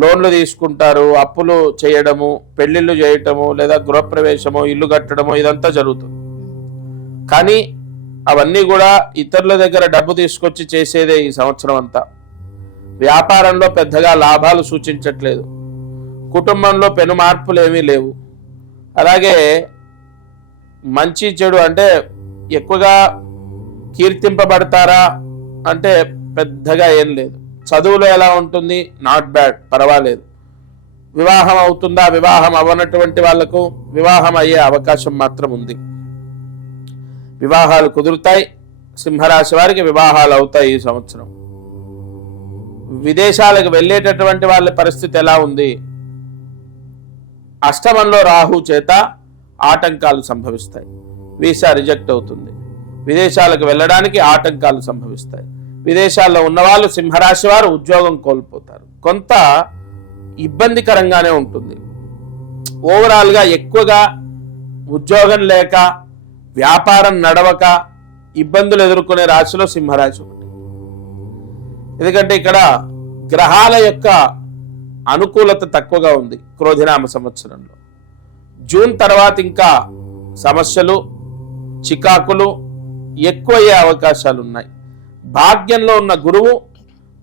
లోన్లు తీసుకుంటారు, అప్పులు చేయడము, పెళ్లిళ్ళు చేయటము, లేదా గృహప్రవేశము, ఇల్లు కట్టడము, ఇదంతా జరుగుతుంది. కానీ అవన్నీ కూడా ఇతరుల దగ్గర డబ్బు తీసుకొచ్చి చేసేదే ఈ సంవత్సరం అంతా. వ్యాపారంలో పెద్దగా లాభాలు సూచించట్లేదు, కుటుంబంలో పెను మార్పులు ఏమీ లేవు. అలాగే మంచి చెడు అంటే ఎక్కువగా కీర్తింపబడతారా అంటే పెద్దగా ఏం లేదు. చదువులో ఎలా ఉంటుంది, నాట్ బ్యాడ్, పర్వాలేదు. వివాహం అవుతుందా, వివాహం అవ్వనటువంటి వాళ్లకు వివాహం అయ్యే అవకాశం మాత్రం ఉంది. వివాహాలు కుదురుతాయి, సింహరాశి వారికి వివాహాలు అవుతాయి ఈ సంవత్సరం. విదేశాలకు వెళ్ళేటటువంటి వాళ్ళ పరిస్థితి ఎలా ఉంది, అష్టమంలో రాహు చేత ఆటంకాలు సంభవిస్తాయి, వీసా రిజెక్ట్ అవుతుంది, విదేశాలకు వెళ్ళడానికి ఆటంకాలు సంభవిస్తాయి. విదేశాల్లో ఉన్నవాళ్ళు సింహరాశి వారు ఉద్యోగం కోల్పోతారు, కొంత ఇబ్బందికరంగానే ఉంటుంది. ఓవరాల్గా ఎక్కువగా ఉద్యోగం లేక, వ్యాపారం నడవక ఇబ్బందులు ఎదుర్కొనే రాశిలో సింహరాశి ఒకటి. ఎందుకంటే ఇక్కడ గ్రహాల యొక్క అనుకూలత తక్కువగా ఉంది క్రోధినామ సంవత్సరంలో. జూన్ తర్వాత ఇంకా సమస్యలు, చికాకులు ఎక్కువయ్యే అవకాశాలు ఉన్నాయి. భాగ్యంలో ఉన్న గురువు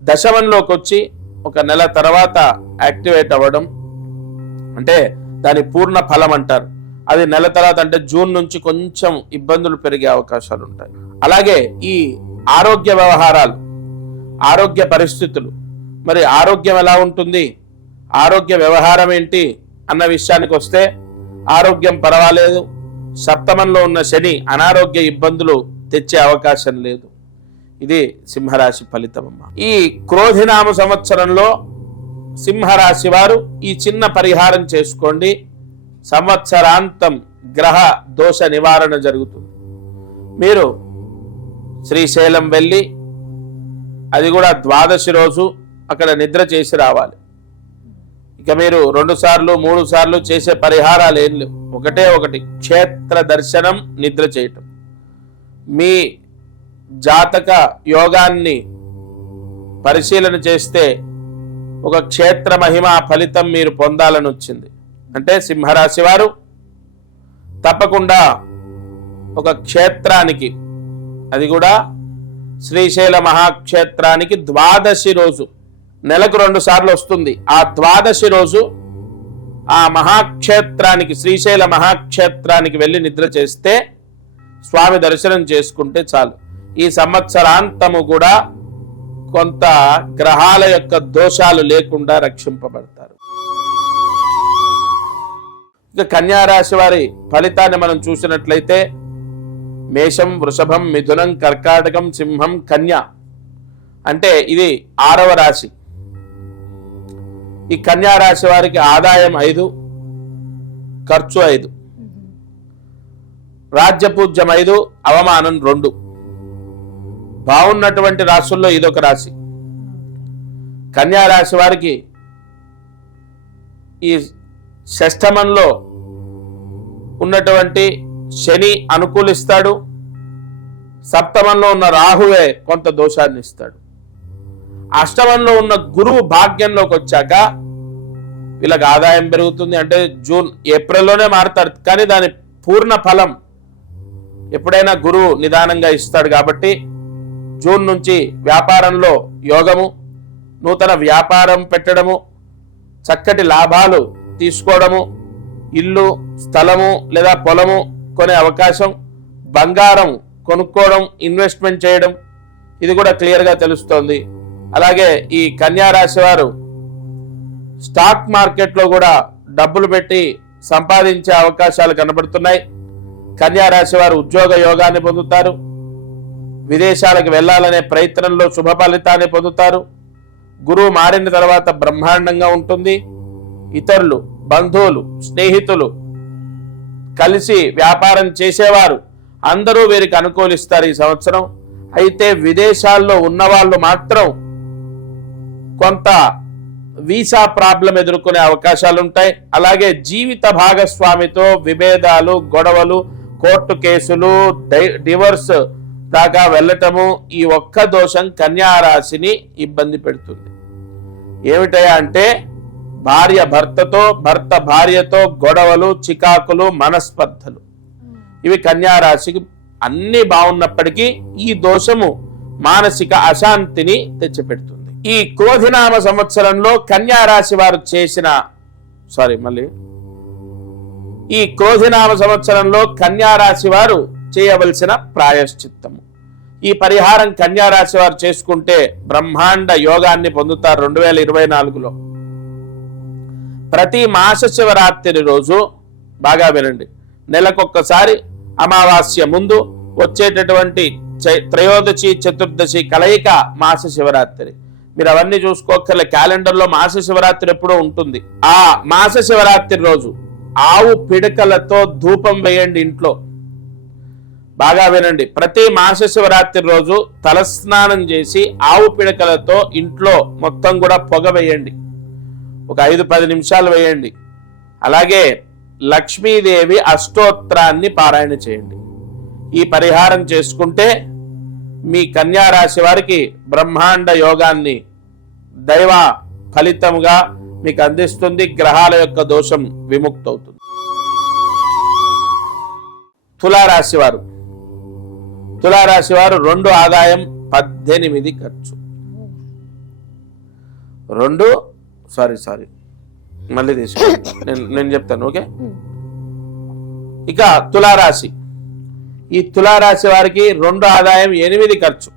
దశమంలోకి వచ్చి 1 నెల తర్వాత యాక్టివేట్ అవ్వడం, అంటే దాని పూర్ణ ఫలం అంటారు. అది నెల తర్వాత అంటే జూన్ నుంచి కొంచెం ఇబ్బందులు పెరిగే అవకాశాలు ఉంటాయి. అలాగే ఈ ఆరోగ్య వ్యవహారాలు, ఆరోగ్య పరిస్థితులు, మరి ఆరోగ్యం ఎలా ఉంటుంది, ఆరోగ్య వ్యవహారం ఏంటి అన్న విషయానికి వస్తే ఆరోగ్యం పర్వాలేదు. సప్తమంలో ఉన్న శని అనారోగ్య ఇబ్బందులు తెచ్చే అవకాశం లేదు. ఇది సింహరాశి ఫలితమమ్మ. ఈ క్రోధినామ సంవత్సరంలో సింహరాశి వారు ఈ చిన్న పరిహారం చేసుకోండి, సంవత్సరాంతం గ్రహ దోష నివారణ జరుగుతుంది. మీరు శ్రీశైలం వెళ్ళి, అది కూడా ద్వాదశి రోజు అక్కడ నిద్ర చేసి రావాలి. ఇక మీరు 2 సార్లు 3 సార్లు చేసే పరిహారాలు ఏం లేవు. ఒకటే ఒకటి, క్షేత్ర దర్శనం, నిద్ర చేయటం. మీ జాతక యోగాన్ని పరిశీలన చేస్తే ఒక క్షేత్ర మహిమ ఫలితం మీరు పొందాలని వచ్చింది. అంటే సింహరాశి వారు తప్పకుండా ఒక క్షేత్రానికి, అది కూడా శ్రీశైల మహాక్షేత్రానికి ద్వాదశి రోజు, నెలకు 2 సార్లు వస్తుంది, ఆ ద్వాదశి రోజు ఆ మహాక్షేత్రానికి, శ్రీశైల మహాక్షేత్రానికి వెళ్ళి నిద్ర చేస్తే, స్వామి దర్శనం చేసుకుంటే చాలు. ఈ సంవత్సరాంతము కూడా కొంత గ్రహాల యొక్క దోషాలు లేకుండా రక్షింపబడతారు. ఇక కన్యారాశి వారి ఫలితాన్ని మనం చూసినట్లయితే మేషం, వృషభం, మిథునం, కర్కాటకం, సింహం, కన్య, అంటే ఇది 6వ రాశి. ఈ కన్యారాశి వారికి ఆదాయం 5, ఖర్చు 5, రాజ్యపూజ్యం 5, అవమానం 2. బాగున్నటువంటి రాశుల్లో ఇదొక రాశి. కన్యారాశి వారికి ఈ షష్ఠమంలో ఉన్నటువంటి శని అనుకూలిస్తాడు, సప్తమంలో ఉన్న రాహువే కొంత దోషాన్ని ఇస్తాడు. అష్టమంలో ఉన్న గురువు భాగ్యంలోకి వచ్చాక వీళ్ళకి ఆదాయం పెరుగుతుంది. అంటే జూన్, ఏప్రిల్లోనే మారుతారు, కానీ దాని పూర్ణ ఫలం ఎప్పుడైనా గురువు నిదానంగా ఇస్తాడు. కాబట్టి జూన్ నుంచి వ్యాపారంలో యోగము, నూతన వ్యాపారం పెట్టడము, చక్కటి లాభాలు తీసుకోవడము, ఇల్లు, స్థలము లేదా పొలము కొనే అవకాశం, బంగారం కొనుక్కోవడం, ఇన్వెస్ట్మెంట్ చేయడం, ఇది కూడా క్లియర్గా తెలుస్తోంది. అలాగే ఈ కన్యారాశి వారు స్టాక్ మార్కెట్లో కూడా డబ్బులు పెట్టి సంపాదించే అవకాశాలు కనబడుతున్నాయి. కన్యారాశి వారు ఉద్యోగ యోగాన్ని పొందుతారు, విదేశాలకు వెళ్లాలనే ప్రయత్నంలో శుభ ఫలితాన్ని పొందుతారు. గురువు మారిన తర్వాత బ్రహ్మాండంగా ఉంటుంది. ఇతరులు, బంధువులు, స్నేహితులు, కలిసి వ్యాపారం చేసేవారు అందరూ వీరికి అనుకూలిస్తారు ఈ సంవత్సరం. అయితే విదేశాల్లో ఉన్నవాళ్ళు మాత్రం కొంత వీసా ప్రాబ్లం ఎదుర్కొనే అవకాశాలు ఉంటాయి. అలాగే జీవిత భాగస్వామితో విభేదాలు, గొడవలు, కోర్టు కేసులు, డివోర్స్ దాకా వెళ్ళటము, ఈ ఒక్క దోషం కన్యారాశిని ఇబ్బంది పెడుతుంది. ఏమిటయా అంటే భార్య భర్తతో, భర్త భార్యతో గొడవలు, చికాకులు, మనస్పర్ధలు. ఇవి కన్యారాశికి అన్ని బాగున్నప్పటికీ ఈ దోషము మానసిక అశాంతిని తెచ్చిపెడుతుంది. ఈ క్రోధినామ సంవత్సరంలో కన్యారాశి వారు చేసిన ఈ క్రోధినామ సంవత్సరంలో కన్యారాశి వారు చేయవలసిన ప్రాయశ్చిత్తము, ఈ పరిహారం కన్యారాశి వారు చేసుకుంటే బ్రహ్మాండ యోగాన్ని పొందుతారు. 2024లో ప్రతి మాస శివరాత్రి రోజు, బాగా వినండి, నెలకొక్కసారి అమావాస్య ముందు వచ్చేటటువంటి త్రయోదశి, చతుర్దశి కలయిక మాస శివరాత్రి. మీరు అవన్నీ చూసుకోకర్లే, క్యాలెండర్లో మాస శివరాత్రి ఎప్పుడూ ఉంటుంది. ఆ మాస శివరాత్రి రోజు ఆవు పిడకలతో ధూపం వేయండి ఇంట్లో. బాగా వినండి, ప్రతి మాస శివరాత్రి రోజు తలస్నానం చేసి ఆవు పిడకలతో ఇంట్లో మొత్తం కూడా పొగ వేయండి, ఒక 5-10 నిమిషాలు వేయండి. అలాగే లక్ష్మీదేవి అష్టోత్తరాన్ని పారాయణ చేయండి. ఈ పరిహారం చేసుకుంటే మీ కన్యారాశి వారికి బ్రహ్మాండ యోగాన్ని దైవ ఫలితముగా మీకు అందిస్తుంది. గ్రహాల యొక్క దోషం విముక్తవుతుంది. తులారాశి వారు 2 ఆదాయం 18 ఖర్చు. మళ్ళీ తీసుకుంటా, నేను చెప్తాను. ఓకే, ఇక తులారాశి, ఈ తులారాశి వారికి 2 ఆదాయం 8 ఖర్చు.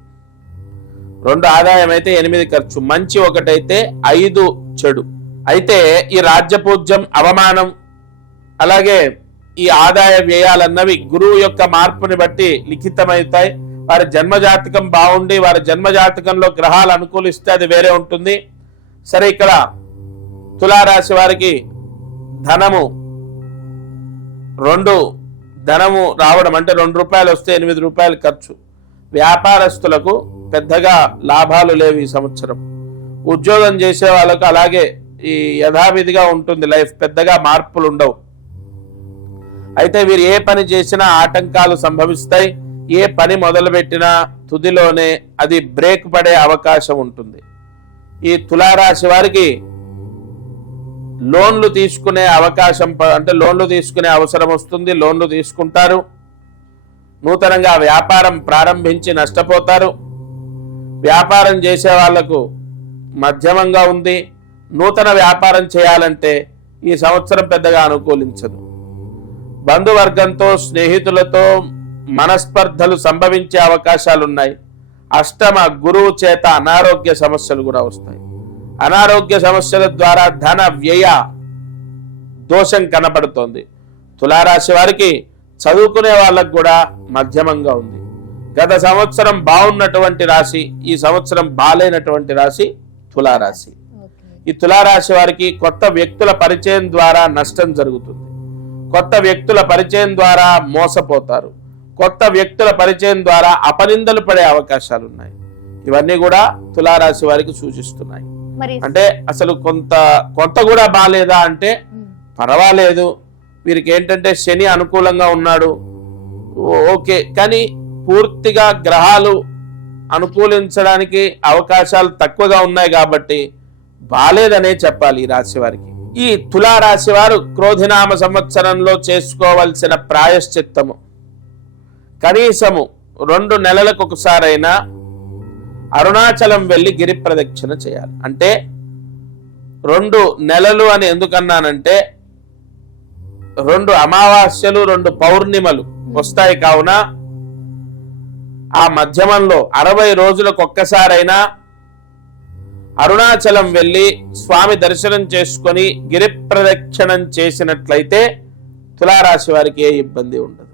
2 ఆదాయం అయితే 8 ఖర్చు. మంచి ఒకటైతే 5 చెడు. అయితే ఈ రాజ్యపూజ్యం, అవమానం, అలాగే ఈ ఆదాయ వ్యయాలన్నవి గురువు యొక్క మార్పుని బట్టి లిఖితమవుతాయి. వారి జన్మజాతకం బాగుండి వారి జన్మజాతకంలో గ్రహాలు అనుకూలిస్తే అది వేరే ఉంటుంది. సరే, ఇక్కడ తులారాశి వారికి ధనము రావడం అంటే ₹2 వస్తే ₹8 ఖర్చు. వ్యాపారస్తులకు పెద్దగా లాభాలు లేవు ఈ సంవత్సరం. ఉద్యోగం చేసే వాళ్ళకు అలాగే ఈ యథావిధిగా ఉంటుంది లైఫ్, పెద్దగా మార్పులు ఉండవు. అయితే వీరు ఏ పని చేసినా ఆటంకాలు సంభవిస్తాయి. ఏ పని మొదలుపెట్టినా తుదిలోనే అది బ్రేక్ పడే అవకాశం ఉంటుంది. ఈ తులారాశి వారికి లోన్లు తీసుకునే అవకాశం, అంటే లోన్లు తీసుకునే అవసరం వస్తుంది. లోన్లు తీసుకుంటారు. నూతనంగా వ్యాపారం ప్రారంభించి నష్టపోతారు. వ్యాపారం చేసే వాళ్లకు మధ్యమంగా ఉంది. నూతన వ్యాపారం చేయాలంటే ఈ సంవత్సరం పెద్దగా అనుకూలించదు. బంధువర్గంతో స్నేహితులతో మనస్పర్ధలు సంభవించే అవకాశాలున్నాయి. అష్టమ గురువు చేత అనారోగ్య సమస్యలు కూడా వస్తాయి. అనారోగ్య సమస్యల ద్వారా ధన వ్యయ దోషం కనపడుతోంది. తులారాశి వారికి చదువుకునే వాళ్ళకు కూడా మధ్యమంగా ఉంది. గత సంవత్సరం బాగున్నటువంటి రాశి ఈ సంవత్సరం బాలేనటువంటి రాశి తులారాశి. ఈ తులారాశి వారికి కొత్త వ్యక్తుల పరిచయం ద్వారా నష్టం జరుగుతుంది. కొత్త వ్యక్తుల పరిచయం ద్వారా మోసపోతారు. కొత్త వ్యక్తుల పరిచయం ద్వారా అపనిందలు పడే అవకాశాలున్నాయి. ఇవన్నీ కూడా తులారాశి వారికి సూచిస్తున్నాయి. అంటే అసలు కొంత కూడా బాలేదా అంటే పర్వాలేదు, వీరికి ఏంటంటే శని అనుకూలంగా ఉన్నాడు, ఓకే, కానీ పూర్తిగా గ్రహాలు అనుకూలించడానికి అవకాశాలు తక్కువగా ఉన్నాయి కాబట్టి బాలేదనే చెప్పాలి ఈ రాశి వారికి. ఈ తులారాశి వారు క్రోధినామ సంవత్సరంలో చేసుకోవలసిన ప్రాయశ్చిత్తము కనీసము 2 నెలలకు ఒకసారైనా అరుణాచలం వెళ్ళి గిరి ప్రదక్షిణ చేయాలి. అంటే 2 నెలలు అని ఎందుకన్నానంటే 2 అమావాస్యలు 2 పౌర్ణిమలు వస్తాయి. కావున ఆ మధ్యమంలో 60 రోజులకు ఒక్కసారైనా అరుణాచలం వెళ్ళి స్వామి దర్శనం చేసుకొని గిరి ప్రదక్షిణం చేసినట్లయితే తులారాశి వారికి ఏ ఇబ్బంది ఉండదు.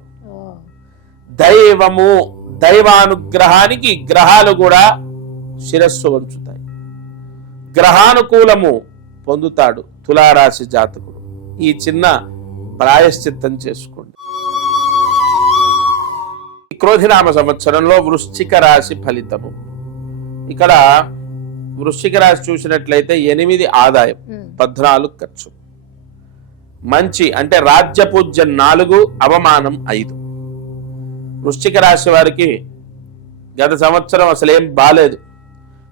దైవానుగ్రహానికి గ్రహాలు కూడా శిరస్సు వంచుతాయి. గ్రహానుకూలము పొందుతాడు తులారాశి జాతకుడు. ఈ చిన్న ప్రాయశ్చిత్తం చేసుకోండి. క్రోధినామ సంవత్సరంలో వృశ్చిక రాశి ఫలితము. ఇక్కడ వృశ్చిక రాశి చూసినట్లయితే 8 ఆదాయం, 14 ఖర్చు. మంచి అంటే రాజ్యపూజ్యం 4, అవమానం 5. వృశ్చిక రాశి వారికి గత సంవత్సరం అసలేం బాలేదు,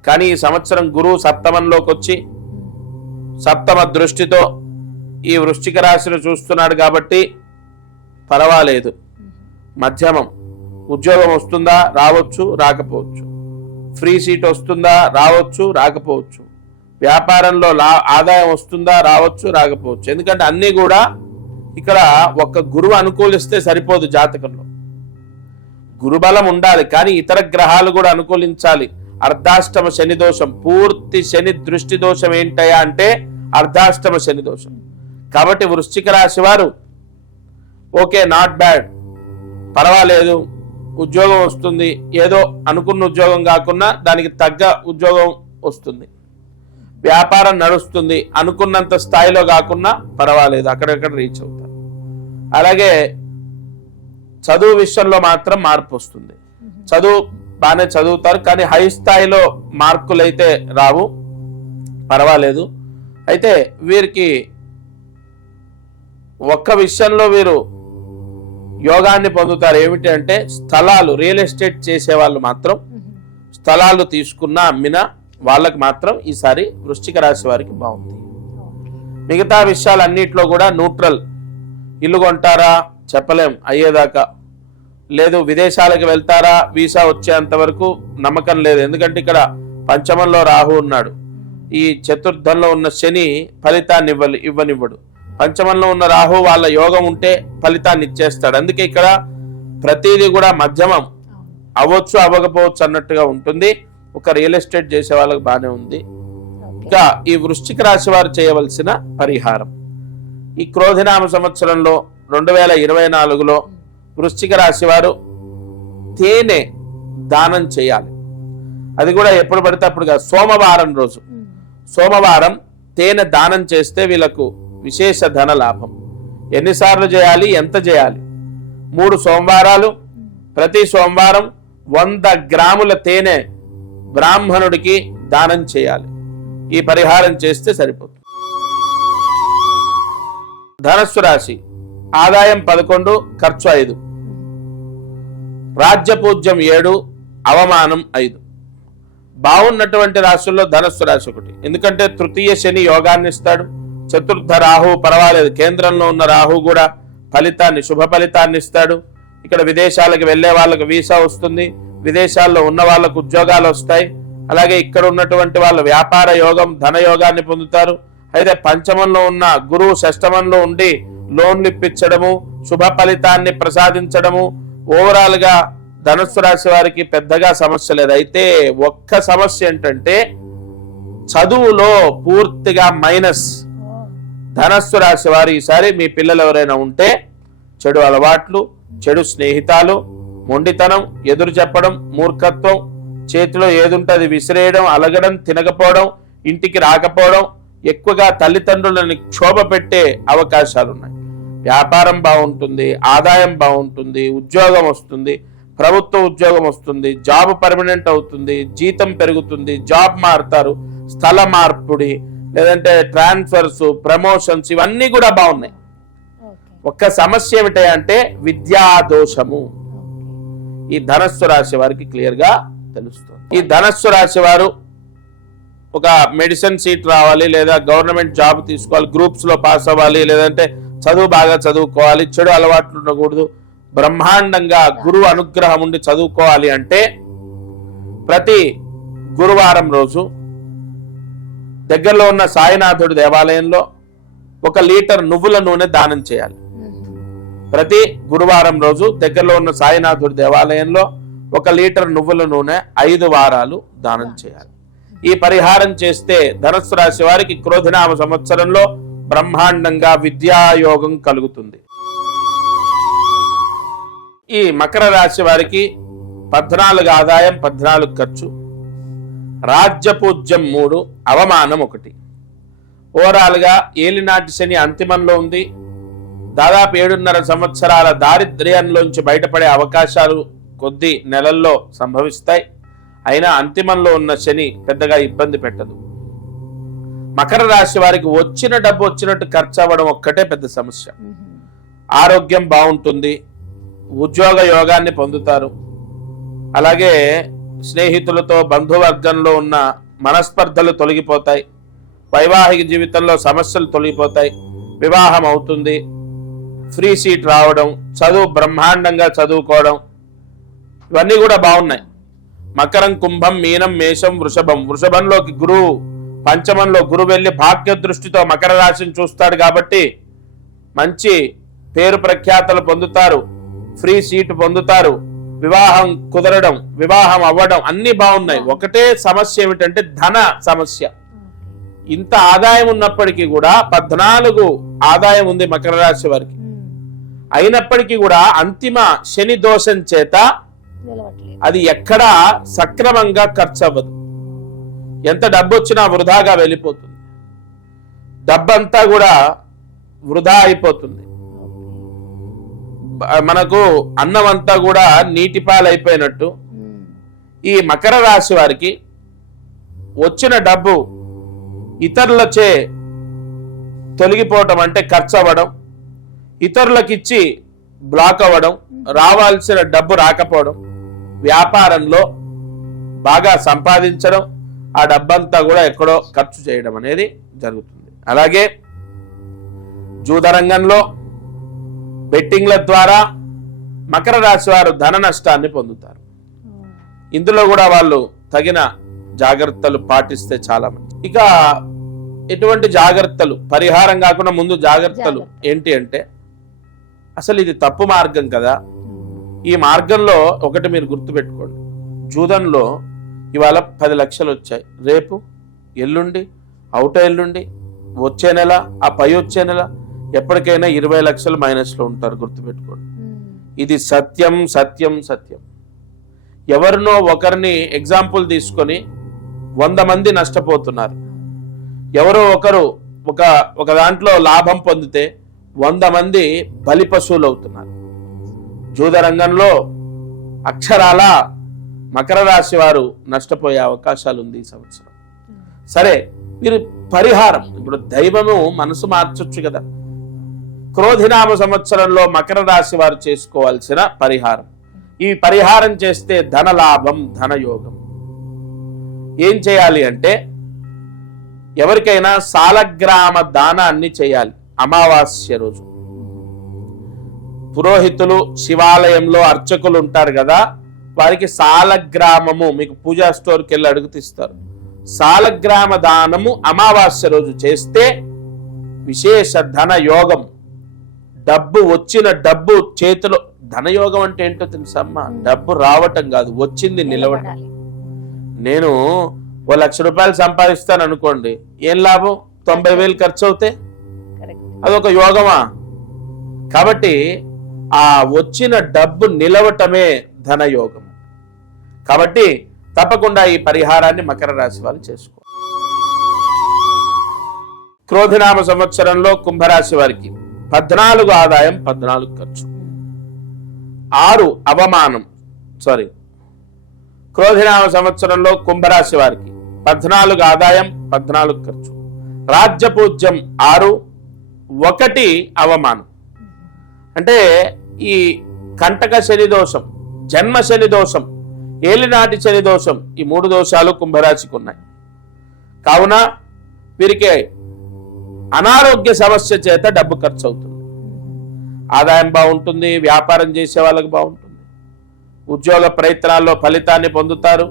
కానీ ఈ సంవత్సరం గురువు సప్తమంలోకి వచ్చి సప్తమ దృష్టితో ఈ వృశ్చిక రాశిని చూస్తున్నాడు కాబట్టి పర్వాలేదు, మధ్యమం. ఉద్యోగం వస్తుందా, రావచ్చు, రాకపోవచ్చు. ఫ్రీ సీట్ వస్తుందా, రావచ్చు, రాకపోవచ్చు. వ్యాపారంలో ఆదాయం వస్తుందా, రావచ్చు, రాకపోవచ్చు. ఎందుకంటే అన్నీ కూడా ఇక్కడ ఒక గురువు అనుకూలిస్తే సరిపోదు. జాతకంలో గురుబలం ఉండాలి, కానీ ఇతర గ్రహాలు కూడా అనుకూలించాలి. అర్ధాష్టమ శని దోషం, పూర్తి శని దృష్టి దోషం ఏంటయా అంటే అర్ధాష్టమ శని దోషం. కాబట్టి వృశ్చిక రాశి వారు ఓకే, నాట్ బ్యాడ్, పర్వాలేదు, ఉద్యోగం వస్తుంది, ఏదో అనుకున్న ఉద్యోగం కాకుండా దానికి తగ్గ ఉద్యోగం వస్తుంది. వ్యాపారం నడుస్తుంది, అనుకున్నంత స్థాయిలో కాకుండా పర్వాలేదు, అక్కడెక్కడ రీచ్ అవుతారు. అలాగే చదువు విషయంలో మాత్రం మార్పు వస్తుంది. చదువు బాగానే చదువుతారు, కానీ హై స్థాయిలో మార్కులు అయితే రావు, పర్వాలేదు. అయితే వీరికి ఒక్క విషయంలో వీరు యోగాన్ని పొందుతారు. ఏమిటి అంటే స్థలాలు, రియల్ ఎస్టేట్ చేసే వాళ్ళు మాత్రం స్థలాలు తీసుకున్నా అమ్మినా వాళ్ళకి మాత్రం ఈసారి వృశ్చిక రాశి వారికి బాగుంది. మిగతా విషయాలన్నిట్లో కూడా న్యూట్రల్. ఇల్లు కొంటారా చెప్పలేం అయ్యేదాకా, లేదు విదేశాలకు వెళ్తారా వీసా వచ్చేంత వరకు నమ్మకం లేదు. ఎందుకంటే ఇక్కడ పంచమంలో రాహు ఉన్నాడు, ఈ చతుర్థంలో ఉన్న శని ఫలితాన్ని ఇవ్వనివ్వడు. పంచమంలో ఉన్న రాహు వాళ్ళ యోగం ఉంటే ఫలితాన్ని ఇచ్చేస్తాడు. అందుకే ఇక్కడ ప్రతిదీ కూడా మధ్యమం, అవ్వచ్చు అవ్వకపోవచ్చు అన్నట్టుగా ఉంటుంది. ఒక రియల్ ఎస్టేట్ చేసే వాళ్ళకి బాగానే ఉంది. ఇంకా ఈ వృశ్చిక రాశి వారు చేయవలసిన పరిహారం, ఈ క్రోధినామ సంవత్సరంలో 2024లో వృశ్చిక రాశి వారు తేనె దానం చేయాలి. అది కూడా ఎప్పుడు పడితే అప్పుడు కాదు, సోమవారం రోజు. సోమవారం తేనె దానం చేస్తే వీళ్ళకు విశేష ధన లాభం. ఎన్నిసార్లు చేయాలి, ఎంత చేయాలి? 3 సోమవారాలు. ప్రతి సోమవారం 100 గ్రాముల తేనె బ్రాహ్మణుడికి దానం చేయాలి. ఈ పరిహారం చేస్తే సరిపోతుంది. ధనస్సు రాశి ఆదాయం 11, ఖర్చు 5. రాజ్యపూజ్యం 7, అవమానం 5. బాగున్నటువంటి రాశుల్లో ధనస్సు రాశి ఒకటి. ఎందుకంటే తృతీయ శని యోగాన్ని ఇస్తాడు, చతుర్థ రాహు పర్వాలేదు, కేంద్రంలో ఉన్న రాహు కూడా ఫలితాన్ని, శుభ ఫలితాన్ని ఇస్తాడు. ఇక్కడ విదేశాలకు వెళ్లే వాళ్ళకు వీసా వస్తుంది, విదేశాల్లో ఉన్న వాళ్ళకు ఉద్యోగాలు వస్తాయి. అలాగే ఇక్కడ ఉన్నటువంటి వాళ్ళు వ్యాపార యోగం, ధన యోగాన్ని పొందుతారు. అయితే పంచమంలో ఉన్న గురువు షష్టమంలో ఉండి లోన్లు ఇప్పించడము, శుభ ఫలితాన్ని ప్రసాదించడము. ఓవరాల్ గా ధనుస్సు రాశి వారికి పెద్దగా సమస్య లేదు. అయితే ఒక్క సమస్య ఏంటంటే చదువులో పూర్తిగా మైనస్. ధనస్సు రాశి వారు ఈసారి మీ పిల్లలు ఎవరైనా ఉంటే చెడు అలవాట్లు, చెడు స్నేహితాలు, మొండితనం, ఎదురు చెప్పడం, మూర్ఖత్వం, చేతిలో ఏదుంటే విసిరేయడం, అలగడం, తినకపోవడం, ఇంటికి రాకపోవడం, ఎక్కువగా తల్లిదండ్రులని క్షోభ పెట్టే అవకాశాలున్నాయి. వ్యాపారం బాగుంటుంది, ఆదాయం బాగుంటుంది, ఉద్యోగం వస్తుంది, ప్రభుత్వ ఉద్యోగం వస్తుంది, జాబ్ పర్మనెంట్ అవుతుంది, జీతం పెరుగుతుంది, జాబ్ మారుతారు, స్థల మార్పుడి, లేదంటే ట్రాన్స్ఫర్స్, ప్రమోషన్స్, ఇవన్నీ కూడా బాగున్నాయి. ఒక్క సమస్య ఏమిటంటే విద్యా దోషము. ఈ ధనస్సు రాశి వారికి క్లియర్ గా తెలుస్తుంది. ఈ ధనస్సు రాశి వారు ఒక మెడిసిన్ సీట్ రావాలి, లేదా గవర్నమెంట్ జాబ్ తీసుకోవాలి, గ్రూప్స్ లో పాస్ అవ్వాలి, లేదంటే చదువు బాగా చదువుకోవాలి, చెడు అలవాట్లు ఉండకూడదు, బ్రహ్మాండంగా గురువు అనుగ్రహం ఉండి చదువుకోవాలి అంటే ప్రతి గురువారం రోజు దగ్గరలో ఉన్న సాయినాథుడి దేవాలయంలో 1 లీటర్ నువ్వుల నూనె దానం చేయాలి. ప్రతి గురువారం రోజు దగ్గరలో ఉన్న సాయినాథుడి దేవాలయంలో 1 లీటర్ నువ్వుల నూనె 5 వారాలు దానం చేయాలి. ఈ పరిహారం చేస్తే ధనుస్సు రాశి వారికి క్రోధినామ సంవత్సరంలో బ్రహ్మాండంగా విద్యాయోగం కలుగుతుంది. ఈ మకర రాశి వారికి 14 ఆదాయం, 14 ఖర్చు, రాజ్యపూజ్యం 3, అవమానం 1. ఓవరాల్ గా ఏలినాటి శని అంతిమంలో ఉంది. దాదాపు 7.5 సంవత్సరాల దారిద్ర్యంలోంచి బయటపడే అవకాశాలు కొద్ది నెలల్లో సంభవిస్తాయి. అయినా అంతిమంలో ఉన్న శని పెద్దగా ఇబ్బంది పెట్టదు. మకర రాశి వారికి వచ్చిన డబ్బు వచ్చినట్టు ఖర్చు అవ్వడం ఒక్కటే పెద్ద సమస్య. ఆరోగ్యం బాగుంటుంది, ఉద్యోగ యోగాన్ని పొందుతారు. అలాగే స్నేహితులతో, బంధువర్గంలో ఉన్న మనస్పర్ధలు తొలగిపోతాయి. వైవాహిక జీవితంలో సమస్యలు తొలగిపోతాయి. వివాహం అవుతుంది, ఫ్రీ సీట్ రావడం, చదువు బ్రహ్మాండంగా చదువుకోవడం, ఇవన్నీ కూడా బాగున్నాయి. మకరం, కుంభం, మీనం, మేషం, వృషభం. వృషభంలోకి గురువు, పంచమంలో గురువు వెళ్ళి భాగ్య దృష్టితో మకర రాశిని చూస్తాడు కాబట్టి మంచి పేరు ప్రఖ్యాతలు పొందుతారు, ఫ్రీ సీటు పొందుతారు, వివాహం కుదరడం, వివాహం అవ్వడం, అన్ని బాగున్నాయి. ఒకటే సమస్య ఏమిటంటే ధన సమస్య. ఇంత ఆదాయం ఉన్నప్పటికీ కూడా 14 ఆదాయం ఉంది మకర రాశి వారికి. అయినప్పటికీ కూడా అంతిమ శని దోషం చేత అది ఎక్కడా సక్రమంగా ఖర్చు అవ్వదు. ఎంత డబ్బు వచ్చినా వృధాగా వెళ్ళిపోతుంది. డబ్బంతా కూడా వృధా అయిపోతుంది. మనకు అన్నం అంతా కూడా నీటిపాలైపోయినట్టు ఈ మకర రాశి వారికి వచ్చిన డబ్బు ఇతరులచే తొలగిపోవటం అంటే ఖర్చు అవ్వడం, ఇతరులకిచ్చి బ్లాక్ అవ్వడం, రావాల్సిన డబ్బు రాకపోవడం, వ్యాపారంలో బాగా సంపాదించడం, ఆ డబ్బంతా కూడా ఎక్కడో ఖర్చు చేయడం అనేది జరుగుతుంది. అలాగే జూదరంగంలో బెట్టింగ్ల ద్వారా మకర రాశి వారు ధన నష్టాన్ని పొందుతారు. ఇందులో కూడా వాళ్ళు తగిన జాగ్రత్తలు పాటిస్తే చాలా మంచి. ఇక ఎటువంటి జాగ్రత్తలు, పరిహారం కాకుండా ముందు జాగ్రత్తలు ఏంటి అంటే, అసలు ఇది తప్పు మార్గం కదా. ఈ మార్గంలో ఒకటి మీరు గుర్తుపెట్టుకోండి, జూదంలో ఇవాళ 10 లక్షలు వచ్చాయి, రేపు ఎల్లుండి అవుట ఎల్లుండి వచ్చే నెల, ఆ పై వచ్చే నెల ఎప్పటికైనా 20 లక్షలు మైనస్లో ఉంటారు. గుర్తుపెట్టుకోండి, ఇది సత్యం సత్యం సత్యం. ఎవరినో ఒకరిని ఎగ్జాంపుల్ తీసుకొని 100 మంది నష్టపోతున్నారు. ఎవరో ఒకరు ఒక దాంట్లో లాభం పొందితే 100 మంది బలి పశువులు అవుతున్నారు. జూదరంగంలో అక్షరాల మకర రాశి వారు నష్టపోయే అవకాశాలు ఉంది ఈ సంవత్సరం. సరే, మీరు పరిహారం, ఇప్పుడు దైవము మనసు మార్చొచ్చు కదా. క్రోధినామ సంవత్సరంలో మకర రాశి వారు చేసుకోవాల్సిన పరిహారం ఈ పరిహారం చేస్తే ధనలాభం, ధనయోగం. ఏం చేయాలి అంటే ఎవరికైనా సాలగ్రామ దానాన్ని చేయాలి అమావాస్య రోజు. పురోహితులు, శివాలయంలో అర్చకులు ఉంటారు కదా, వారికి సాలగ్రామము, మీకు పూజా స్టోర్కి వెళ్ళి అడుగుతిస్తారు, సాలగ్రామ దానము అమావాస్య రోజు చేస్తే విశేష ధన యోగం. డబ్బు, వచ్చిన డబ్బు చేతిలో, ధనయోగం అంటే ఏంటో తెలుసమ్మా, డబ్బు రావటం కాదు, వచ్చింది నిలవటం. నేను 1,00,000 రూపాయలు సంపాదిస్తాను అనుకోండి, ఏం లాభం? 90,000 ఖర్చు అవుతే అదొక యోగమా? కాబట్టి ఆ వచ్చిన డబ్బు నిలవటమే ధనయోగం. కాబట్టి తప్పకుండా ఈ పరిహారాన్ని మకర రాశి వారు చేసుకో. క్రోధినామ సంవత్సరంలో కుంభరాశి వారికి 14 ఆదాయం, 14 ఖర్చు, 6 అవమానం. క్రోధినామ సంవత్సరంలో కుంభరాశి వారికి 14 ఆదాయం, 14 ఖర్చు, రాజ్యపూజ్యం 6, 1 అవమానం. అంటే ఈ కంటక శని దోషం, జన్మ శని దోషం, ఏలినాటి శని దోషం, ఈ 3 దోషాలు కుంభరాశికి ఉన్నాయి. కావున వీరికి అనారోగ్య సమస్య చేత డబ్బు ఖర్చు అవుతుంది. ఆదాయం బాగుంటుంది, వ్యాపారం చేసే వాళ్ళకి బాగుంటుంది, ఉద్యోగ ప్రయత్నాల్లో ఫలితాన్ని పొందుతారు.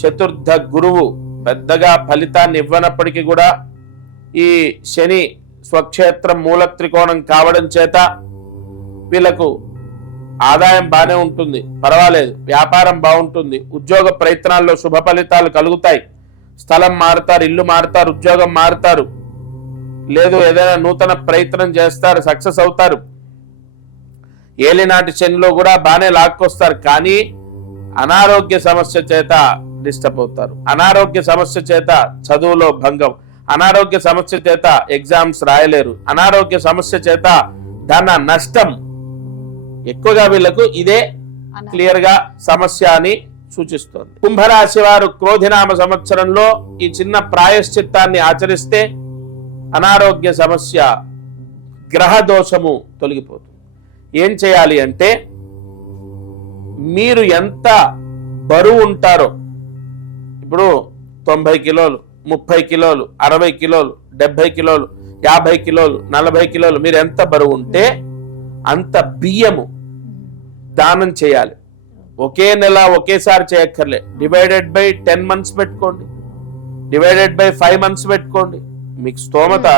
చతుర్థ గురువు పెద్దగా ఫలితాన్ని ఇవ్వనప్పటికీ కూడా ఈ శని స్వక్షేత్రం మూల త్రికోణం కావడం చేత వీళ్ళకు ఆదాయం బాగానే ఉంటుంది, పర్వాలేదు, వ్యాపారం బాగుంటుంది, ఉద్యోగ ప్రయత్నాల్లో శుభ ఫలితాలు కలుగుతాయి. స్థలం మారుతారు, ఇల్లు మారుతారు, ఉద్యోగం మారుతారు, లేదు ఏదైనా నూతన ప్రయత్నం చేస్తారు, సక్సెస్ అవుతారు. ఏలినాటి శనిలో కూడా బాగానే లాక్కొస్తారు, కానీ అనారోగ్య సమస్య చేత డిస్టర్బ్ అవుతారు. అనారోగ్య సమస్య చేత చదువులో భంగం, అనారోగ్య సమస్య చేత ఎగ్జామ్స్ రాయలేరు, అనారోగ్య సమస్య చేత ధన నష్టం. ఎక్కువగా వీళ్లకు ఇదే క్లియర్ గా సమస్య అని సూచిస్తోంది. కుంభరాశి వారు క్రోధినామ సంవత్సరంలో ఈ చిన్న ప్రాయశ్చిత్తాన్ని ఆచరిస్తే అనారోగ్య సమస్య, గ్రహ దోషము తొలగిపోతుంది. ఏం చేయాలి అంటే మీరు ఎంత బరువు ఉంటారో, ఇప్పుడు 90 కిలోలు, 30 కిలోలు, 60 కిలోలు, 70 కిలోలు, 50 కిలోలు, 40 కిలోలు, మీరు ఎంత బరువు ఉంటే అంత బియ్యము దానం చేయాలి. ఒకే నెల ఒకేసారి చేయక్కర్లే, డివైడెడ్ బై 10 months పెట్టుకోండి, డివైడెడ్ బై 5 months పెట్టుకోండి. మీకు స్తోమత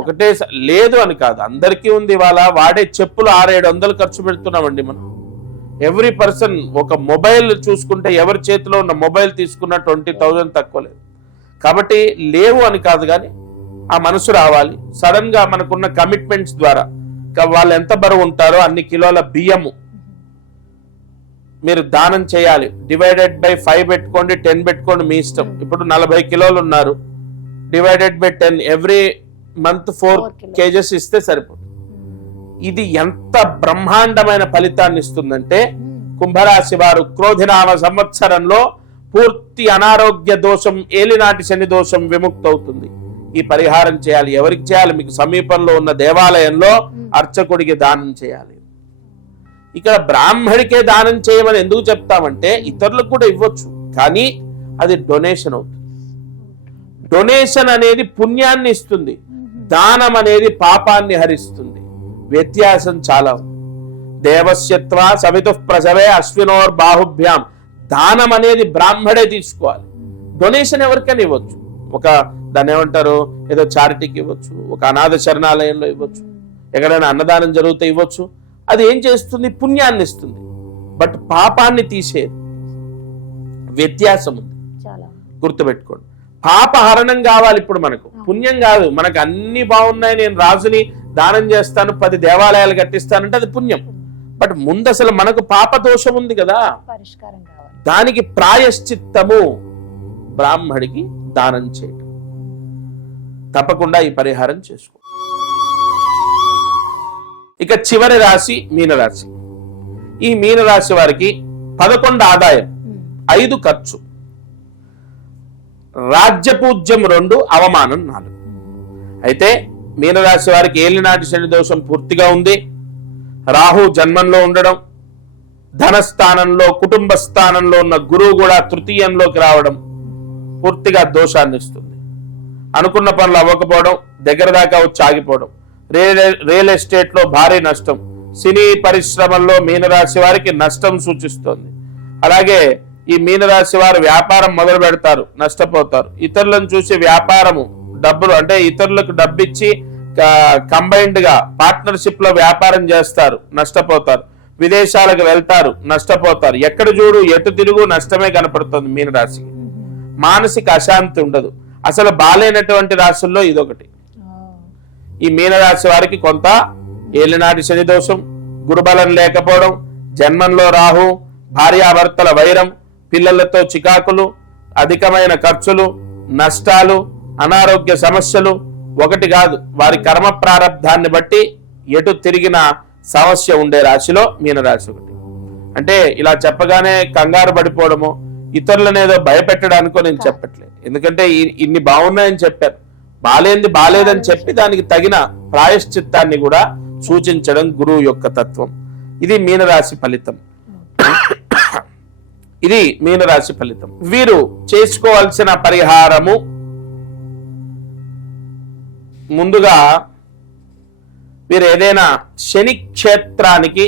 ఒకటే లేదు అని కాదు, అందరికీ ఉంది. ఇవాళ వాడే చెప్పులు 600-700 ఖర్చు పెడుతున్నామండి మనం. ఎవ్రీ పర్సన్ ఒక మొబైల్ చూసుకుంటే ఎవరి చేతిలో ఉన్న మొబైల్ తీసుకున్న 20,000 తక్కువ లేదు. కాబట్టి లేవు అని కాదు, కానీ ఆ మనసు రావాలి. సడన్ గా మనకున్న కమిట్మెంట్స్ ద్వారా వాళ్ళు ఎంత బరువు ఉంటారో అన్ని కిలోల బియ్యము మీరు దానం చేయాలి. డివైడెడ్ బై 5 పెట్టుకోండి, 10 పెట్టుకోండి, మీ ఇష్టం. ఇప్పుడు 40 కిలోలు ఉన్నారు, divided by 10, every month 4 kgs ఇస్తే సరిపోతుంది. ఇది ఎంత బ్రహ్మాండమైన ఫలితాన్ని ఇస్తుందంటే కుంభరాశి వారు క్రోధినామ సంవత్సరంలో పూర్తి అనారోగ్య దోషం, ఏలినాటి శని దోషం విముక్తి అవుతుంది. ఈ పరిహారం చేయాలి. ఎవరికి చేయాలి? మీకు సమీపంలో ఉన్న దేవాలయంలో అర్చకుడికి దానం చేయాలి. ఇక్కడ బ్రాహ్మడికే దానం చేయమని ఎందుకు చెప్తామంటే ఇతరులకు కూడా ఇవ్వచ్చు, కానీ అది డొనేషన్ అవుతుంది. డొనేషన్ అనేది పుణ్యాన్ని ఇస్తుంది, దానం అనేది పాపాన్ని హరిస్తుంది. వ్యత్యాసం చాలా. దేవస్యత్వ సవితు ప్రసవే అశ్వినోర్ బాహుభ్యాం. దానం అనేది బ్రాహ్మడే తీసుకోవాలి, డొనేషన్ ఎవరికైనా ఇవ్వచ్చు. ఒక దాన్ని ఏమంటారు, ఏదో చారిటీకి ఇవ్వచ్చు, ఒక అనాథ శరణాలయంలో ఇవ్వచ్చు, ఎక్కడైనా అన్నదానం జరిగితే ఇవ్వచ్చు. అది ఏం చేస్తుంది? పుణ్యాన్ని ఇస్తుంది, బట్ పాపాన్ని తీసేది. వ్యత్యాసం ఉంది, గుర్తుపెట్టుకోండి. పాపహరణం కావాలి ఇప్పుడు మనకు, పుణ్యం కాదు. మనకు అన్ని బాగున్నాయి, నేను రాజుని దానం చేస్తాను, 10 దేవాలయాలు కట్టిస్తానంటే అది పుణ్యం. బట్ ముందు అసలు మనకు పాప దోషం ఉంది కదా, దానికి ప్రాయశ్చిత్తము బ్రాహ్మడికి దానం చేయటం. తప్పకుండా ఈ పరిహారం చేసుకో. ఇక చివరి రాశి మీనరాశి. ఈ మీనరాశి వారికి 11 ఆదాయం, 5 ఖర్చు, రాజ్యపూజ్యం 2, అవమానం 4. అయితే మీనరాశి వారికి ఏలినాటి శని దోషం పూర్తిగా ఉంది. రాహు జన్మంలో ఉండడం, ధనస్థానంలో కుటుంబ స్థానంలో ఉన్న గురువు కూడా తృతీయంలోకి రావడం పూర్తిగా దోషాన్ని ఇస్తుంది. అనుకున్న పనులు అవ్వకపోవడం, దగ్గర దాకా వచ్చి ఆగిపోవడం, రియల్ ఎస్టేట్ లో భారీ నష్టం, సినీ పరిశ్రమల్లో మీనరాశి వారికి నష్టం సూచిస్తోంది. అలాగే ఈ మీనరాశి వారు వ్యాపారం మొదలు పెడతారు, నష్టపోతారు. ఇతరులను చూసి వ్యాపారము డబ్బులు అంటే ఇతరులకు డబ్బిచ్చి కంబైన్డ్ గా పార్ట్నర్షిప్ లో వ్యాపారం చేస్తారు, నష్టపోతారు. విదేశాలకు వెళ్తారు, నష్టపోతారు. ఎక్కడ చూడు ఎటు తిరుగు నష్టమే కనపడుతుంది మీనరాశికి. మానసిక అశాంతి ఉండదు. అసలు బాలేనటువంటి రాశుల్లో ఇదొకటి. ఈ మీనరాశి వారికి కొంత ఏలినాటి శని దోషం, గురుబలం లేకపోవడం, జన్మంలో రాహు, భార్యాభర్తల వైరం, పిల్లలతో చికాకులు, అధికమైన ఖర్చులు, నష్టాలు, అనారోగ్య సమస్యలు ఒకటి కాదు. వారి కర్మ ప్రారంధాన్ని బట్టి ఎటు తిరిగిన సమస్య ఉండే రాశిలో మీనరాశి ఒకటి. అంటే ఇలా చెప్పగానే కంగారు పడిపోవడము, ఇతరులను ఏదో భయపెట్టడానికో నేను చెప్పట్లేదు. ఎందుకంటే ఇన్ని బాగున్నాయని చెప్పారు, బాలేదని చెప్పి దానికి తగిన ప్రాయశ్చిత్తాన్ని కూడా సూచించడం గురువు యొక్క తత్వం. ఇది మీనరాశి ఫలితం. ఇది మీనరాశి ఫలితం. వీరు చేసుకోవాల్సిన పరిహారము, ముందుగా వీరు ఏదైనా శని క్షేత్రానికి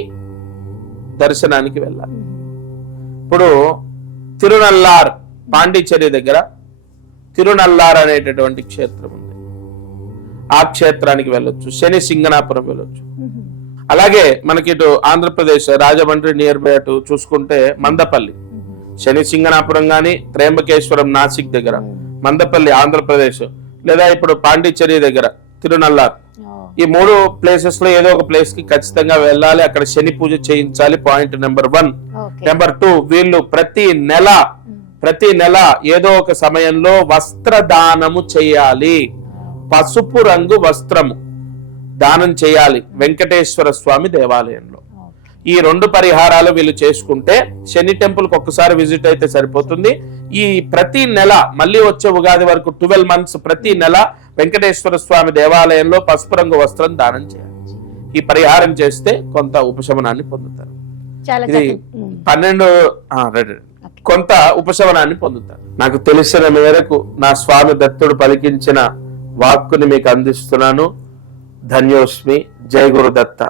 దర్శనానికి వెళ్ళాలి. ఇప్పుడు తిరునల్లార్, పాండిచ్చేరి దగ్గర తిరునల్లార్ అనేటటువంటి క్షేత్రం ఉంది. ఆ క్షేత్రానికి వెళ్ళొచ్చు. శని సింగనాపురం వెళ్ళొచ్చు. అలాగే మనకి ఇటు ఆంధ్రప్రదేశ్ రాజమండ్రి నియర్ బై అటు చూసుకుంటే మందపల్లి, శని సింగనాపురం గాని, త్రయంబకేశ్వరం నాసిక్ దగ్గర, మందపల్లి ఆంధ్రప్రదేశ్, లేదా ఇప్పుడు పాండిచ్చేరి దగ్గర తిరునల్లార్. ఈ 3 ప్లేసెస్ లో ఏదో ఒక ప్లేస్ కి ఖచ్చితంగా వెళ్ళాలి. అక్కడ శని పూజ చేయించాలి. Point number 1. నెంబర్ 2, వీళ్ళు ప్రతి నెల ఏదో ఒక సమయంలో వస్త్రదానము చేయాలి. పసుపు రంగు వస్త్రము దానం చేయాలి వెంకటేశ్వర స్వామి దేవాలయంలో. ఈ 2 పరిహారాలు వీళ్ళు చేసుకుంటే శని టెంపుల్ కి ఒక్కసారి విజిట్ అయితే సరిపోతుంది. ఈ ప్రతి నెల మళ్ళీ వచ్చే ఉగాది వరకు 12 మంత్స్ ప్రతి నెల వెంకటేశ్వర స్వామి దేవాలయంలో పసుపు రంగు వస్త్రం దానం చేయాలి. ఈ పరిహారం చేస్తే కొంత ఉపశమనాన్ని పొందుతారు. ఇది 12 కొంత ఉపశమనాన్ని పొందుతారు. నాకు తెలిసిన మేరకు నా స్వామి దత్తుడు పలికించిన వాక్కుని మీకు అందిస్తున్నాను. ధన్యోస్మి. జై గురుదత్త.